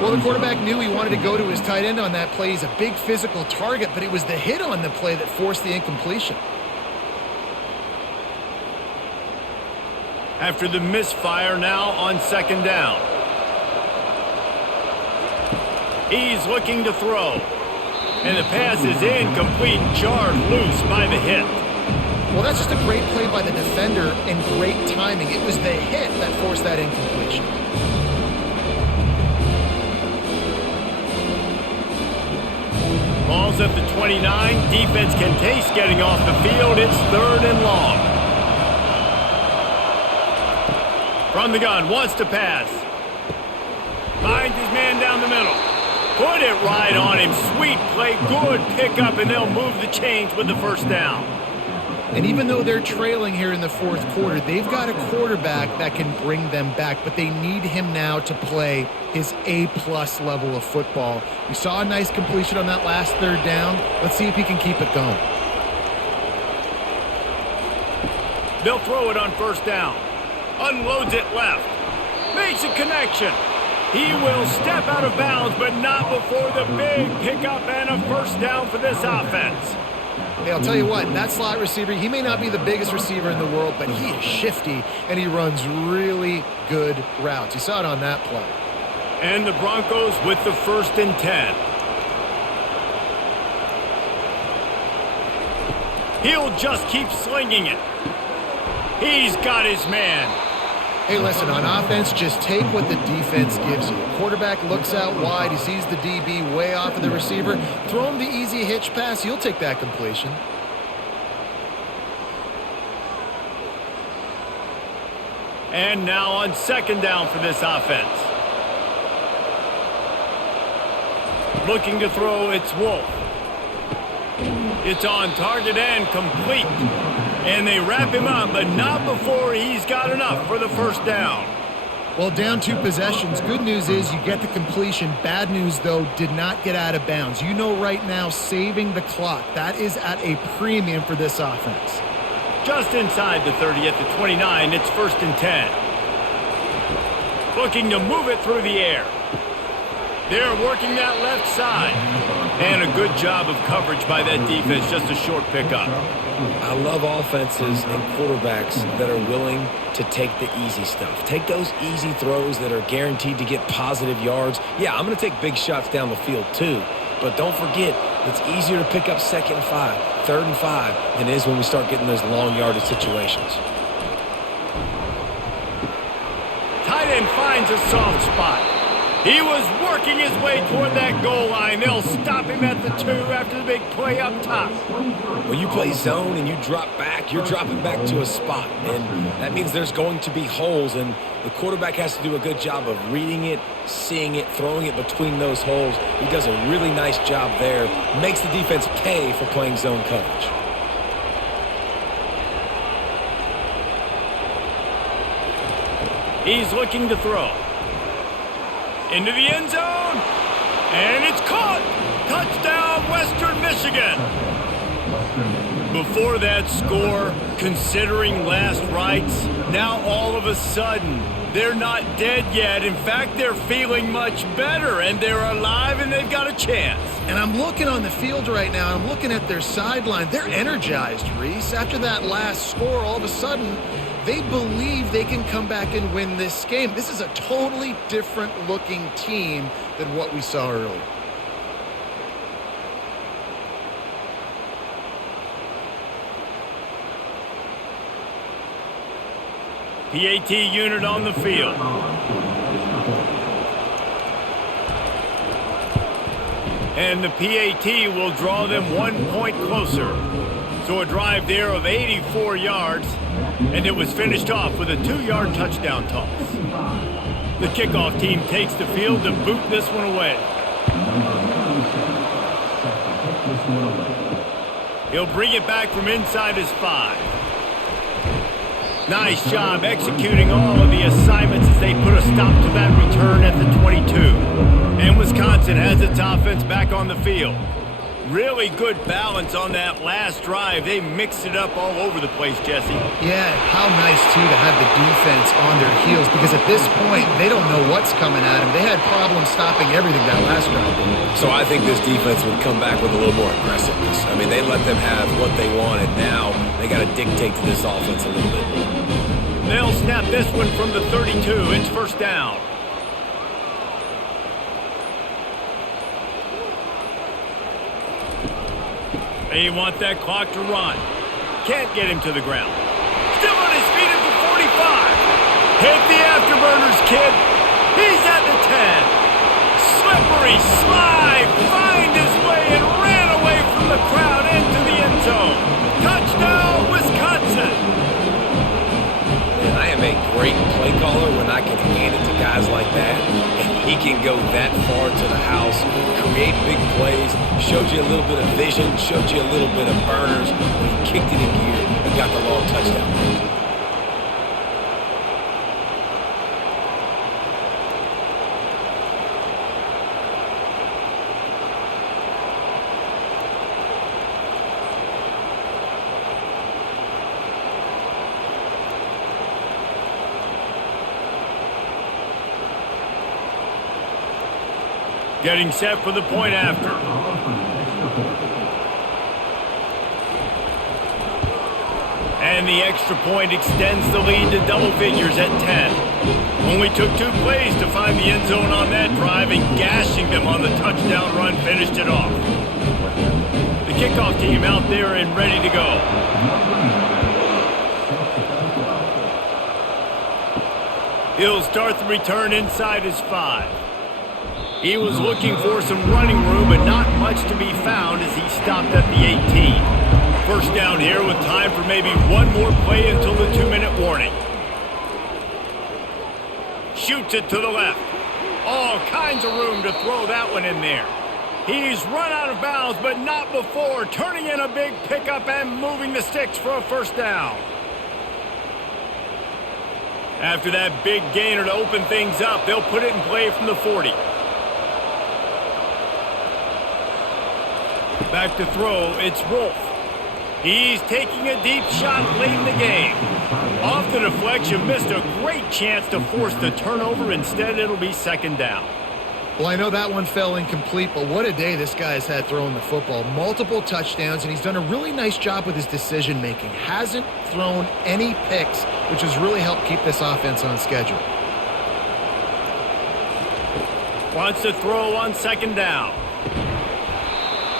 Well, the quarterback knew he wanted to go to his tight end on that play. He's a big physical target, but it was the hit on the play that forced the incompletion. After the misfire, now on 2nd down. He's looking to throw. And the pass is incomplete, jarred loose by the hit. Well, that's just a great play by the defender and great timing. It was the hit that forced that incompletion. Ball's at the 29. Defense can taste getting off the field. It's 3rd and long. From the gun, wants to pass. Finds his man down the middle. Put it right on him. Sweet play, good pickup, and they'll move the chains with the first down. And even though they're trailing here in the 4th quarter, they've got a quarterback that can bring them back, but they need him now to play his A-plus level of football. We saw a nice completion on that last 3rd down. Let's see if he can keep it going. They'll throw it on first down. Unloads it left. Makes a connection. He will step out of bounds, but not before the big pickup and a first down for this offense. Hey, I'll tell you what, that slot receiver, he may not be the biggest receiver in the world, but he is shifty, and he runs really good routes. You saw it on that play. And the Broncos with the 1st and 10. He'll just keep slinging it. He's got his man. Hey, listen, on offense, just take what the defense gives you. Quarterback looks out wide. He sees the DB way off of the receiver. Throw him the easy hitch pass. He'll take that completion. And now on 2nd down for this offense. Looking to throw, it's Wolf. It's on target and complete. And they wrap him up, but not before he's got enough for the first down. Well, down 2 possessions. Good news is you get the completion. Bad news, though, did not get out of bounds. You know right now, saving the clock, that is at a premium for this offense. Just inside the 30 at the 29, it's 1st and 10. Looking to move it through the air. They're working that left side. And a good job of coverage by that defense, just a short pickup. I love offenses and quarterbacks that are willing to take the easy stuff. Take those easy throws that are guaranteed to get positive yards. Yeah, I'm going to take big shots down the field too. But don't forget, it's easier to pick up 2nd and 5, 3rd and 5 than it is when we start getting those long yardage situations. Tight end finds a soft spot. He was working his way toward that goal line. They'll stop him at the 2 after the big play up top. When you play zone and you drop back, you're dropping back to a spot. And that means there's going to be holes, and the quarterback has to do a good job of reading it, seeing it, throwing it between those holes. He does a really nice job there. Makes the defense pay for playing zone coverage. He's looking to throw. Into the end zone. And it's caught. Touchdown, Western Michigan. Before that score, considering last rites, now all of a sudden, they're not dead yet. In fact, they're feeling much better, and they're alive, and they've got a chance. And I'm looking on the field right now. I'm looking at their sideline. They're energized, Reese. After that last score, all of a sudden, they believe they can come back and win this game. This is a totally different-looking team than what we saw earlier. PAT unit on the field. And the PAT will draw them 1 point closer. So a drive there of 84 yards, and it was finished off with a 2-yard touchdown toss. The kickoff team takes the field to boot this one away. He'll bring it back from inside his 5. Nice job executing all of the assignments as they put a stop to that return at the 22. And Wisconsin has its offense back on the field. Really good balance on that last drive. They mixed it up all over the place, Jesse. Yeah, how nice, too, to have the defense on their heels, because at this point, they don't know what's coming at them. They had problems stopping everything that last drive. So I think this defense would come back with a little more aggressiveness. I mean, they let them have what they wanted. Now they got to dictate to this offense a little bit more. They'll snap this one from the 32. It's 1st down. They want that clock to run. Can't get him to the ground. Still on his feet at the 45. Hit the afterburners, kid. He's at the 10. Slippery slide. Find his way and ran away from the crowd into the end zone. Touchdown, Wisconsin. And I am a great play caller when I can hand it to guys like that. And he can go that far to the house, create big plays, showed you a little bit of vision, showed you a little bit of burners, and he kicked it in gear and got the long touchdown. Getting set for the point after. And the extra point extends the lead to double figures at 10. Only took 2 plays to find the end zone on that drive, and gashing them on the touchdown run finished it off. The kickoff team out there and ready to go. He'll start the return inside his 5. He was looking for some running room, but not much to be found as he stopped at the 18. 1st down here with time for maybe one more play until the 2-minute warning. Shoots it to the left. All kinds of room to throw that one in there. He's run out of bounds, but not before turning in a big pickup and moving the sticks for a 1st down. After that big gainer to open things up, they'll put it in play from the 40. Back to throw, it's Wolf. He's taking a deep shot late in the game. Off the deflection, missed a great chance to force the turnover. Instead, it'll be second down. Well, I know that one fell incomplete, but what a day this guy's had throwing the football. Multiple touchdowns, and he's done a really nice job with his decision-making. Hasn't thrown any picks, which has really helped keep this offense on schedule. Wants to throw on second down.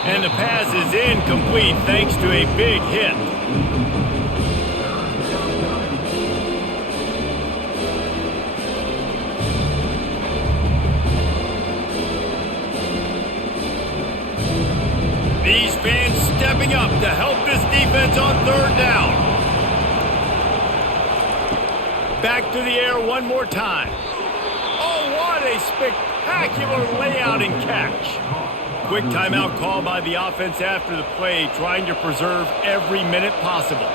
And the pass is incomplete thanks to a big hit. These fans stepping up to help this defense on third down. Back to the air one more time. Oh, what a spectacular layout and catch. Quick timeout call by the offense after the play, trying to preserve every minute possible.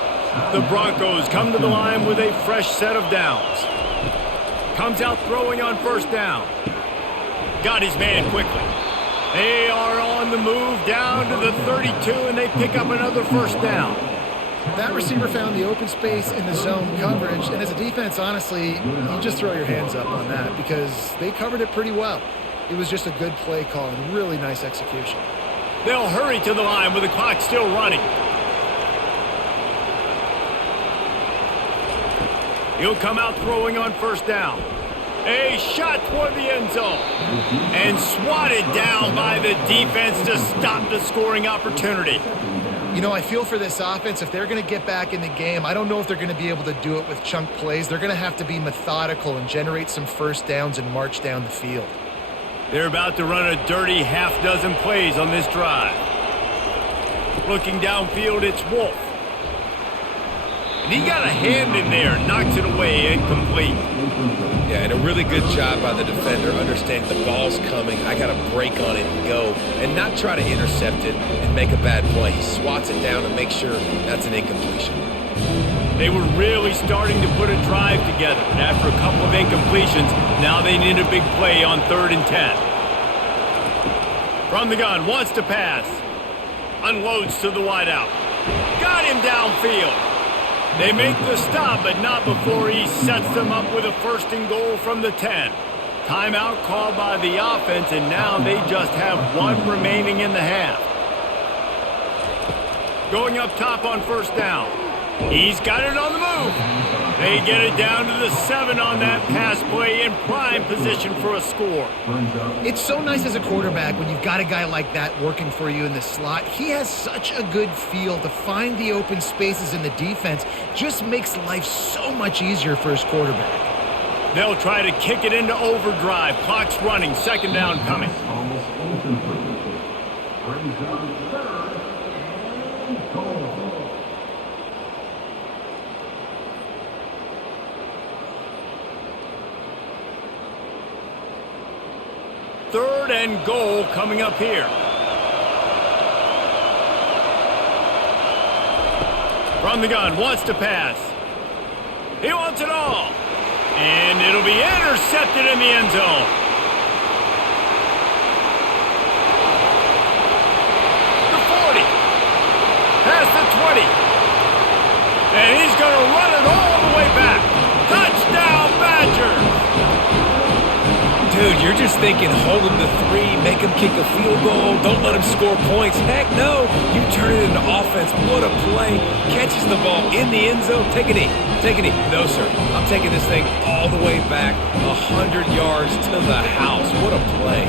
The Broncos come to the line with a fresh set of downs. Comes out throwing on first down. Got his man quickly. They are on the move down to the 32, and they pick up another first down. That receiver found the open space in the zone coverage, and as a defense, honestly, you just throw your hands up on that because they covered it pretty well. It was just a good play call and really nice execution. They'll hurry to the line with the clock still running. He'll come out throwing on first down. A shot toward the end zone. And swatted down by the defense to stop the scoring opportunity. You know, I feel for this offense. If they're going to get back in the game, I don't know if they're going to be able to do it with chunk plays. They're going to have to be methodical and generate some first downs and march down the field. They're about to run a dirty half dozen plays on this drive. Looking downfield, it's Wolf. And he got a hand in there, knocks it away, incomplete. Yeah, and a really good job by the defender, understanding the ball's coming. I got to break on it and go, and not try to intercept it and make a bad play. He swats it down and makes sure that's an incompletion. They were really starting to put a drive together, and after a couple of incompletions, now they need a big play on 3rd and 10. From the gun, wants to pass. Unloads to the wideout. Got him downfield. They make the stop, but not before he sets them up with a 1st and goal from the 10. Timeout called by the offense, and now they just have one remaining in the half. Going up top on first down. He's got it on the move. They get it down to the 7 on that pass play in prime position for a score. It's so nice as a quarterback when you've got a guy like that working for you in the slot. He has such a good feel to find the open spaces in the defense. Just makes life so much easier for his quarterback. They'll try to kick it into overdrive. Clock's running. 2nd down coming. Third and goal coming up here. From the gun, wants to pass. He wants it all. And it'll be intercepted in the end zone. The 40. Past the 20. And he's going to run it all the way back. Touchdown, Badgers. Dude, you're just thinking, hold him to 3, make him kick a field goal, don't let him score points. Heck no, you turn it into offense. What a play. Catches the ball in the end zone. Take a knee. Take a knee. No, sir. I'm taking this thing all the way back 100 yards to the house. What a play.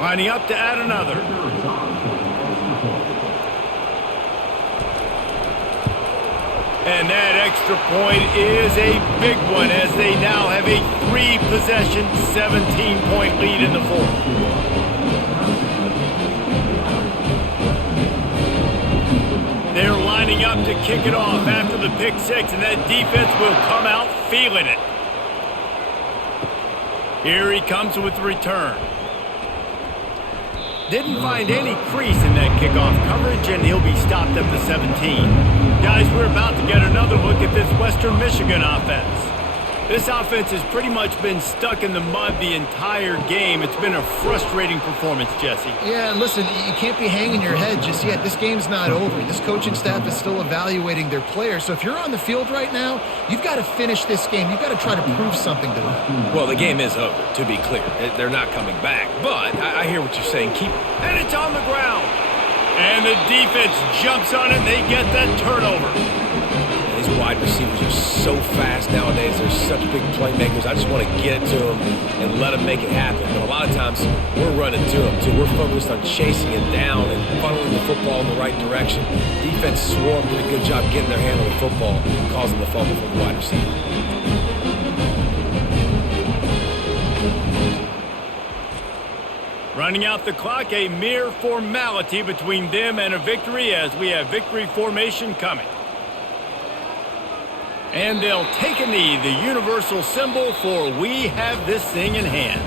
Lining up to add another. And that extra point is a big one as they now have a 3-possession, 17-point lead in the 4th. home to kick it off after the pick six, and that defense will come out feeling it. Here he comes with the return. Didn't find any crease in that kickoff coverage, and he'll be stopped at the 17. Guys, we're about to get another look at this Western Michigan offense. This offense has pretty much been stuck in the mud the entire game. It's been a frustrating performance, Jesse. Yeah, and listen, you can't be hanging your head just yet. This game's not over. This coaching staff is still evaluating their players. So if you're on the field right now, you've got to finish this game. You've got to try to prove something to them. Well, the game is over, to be clear. They're not coming back. But I hear what you're saying. And it's on the ground. And the defense jumps on it, and they get that turnover. These wide receivers are so fast nowadays. They're such big playmakers. I just want to get it to them and let them make it happen. But a lot of times, we're running to them, too. We're focused on chasing it down and funneling the football in the right direction. Defense swarmed, did a good job getting their hand on the football, causing the fumble from the wide receiver. Running out the clock, a mere formality between them and a victory as we have victory formation coming. And they'll take a knee, the universal symbol for we have this thing in hand.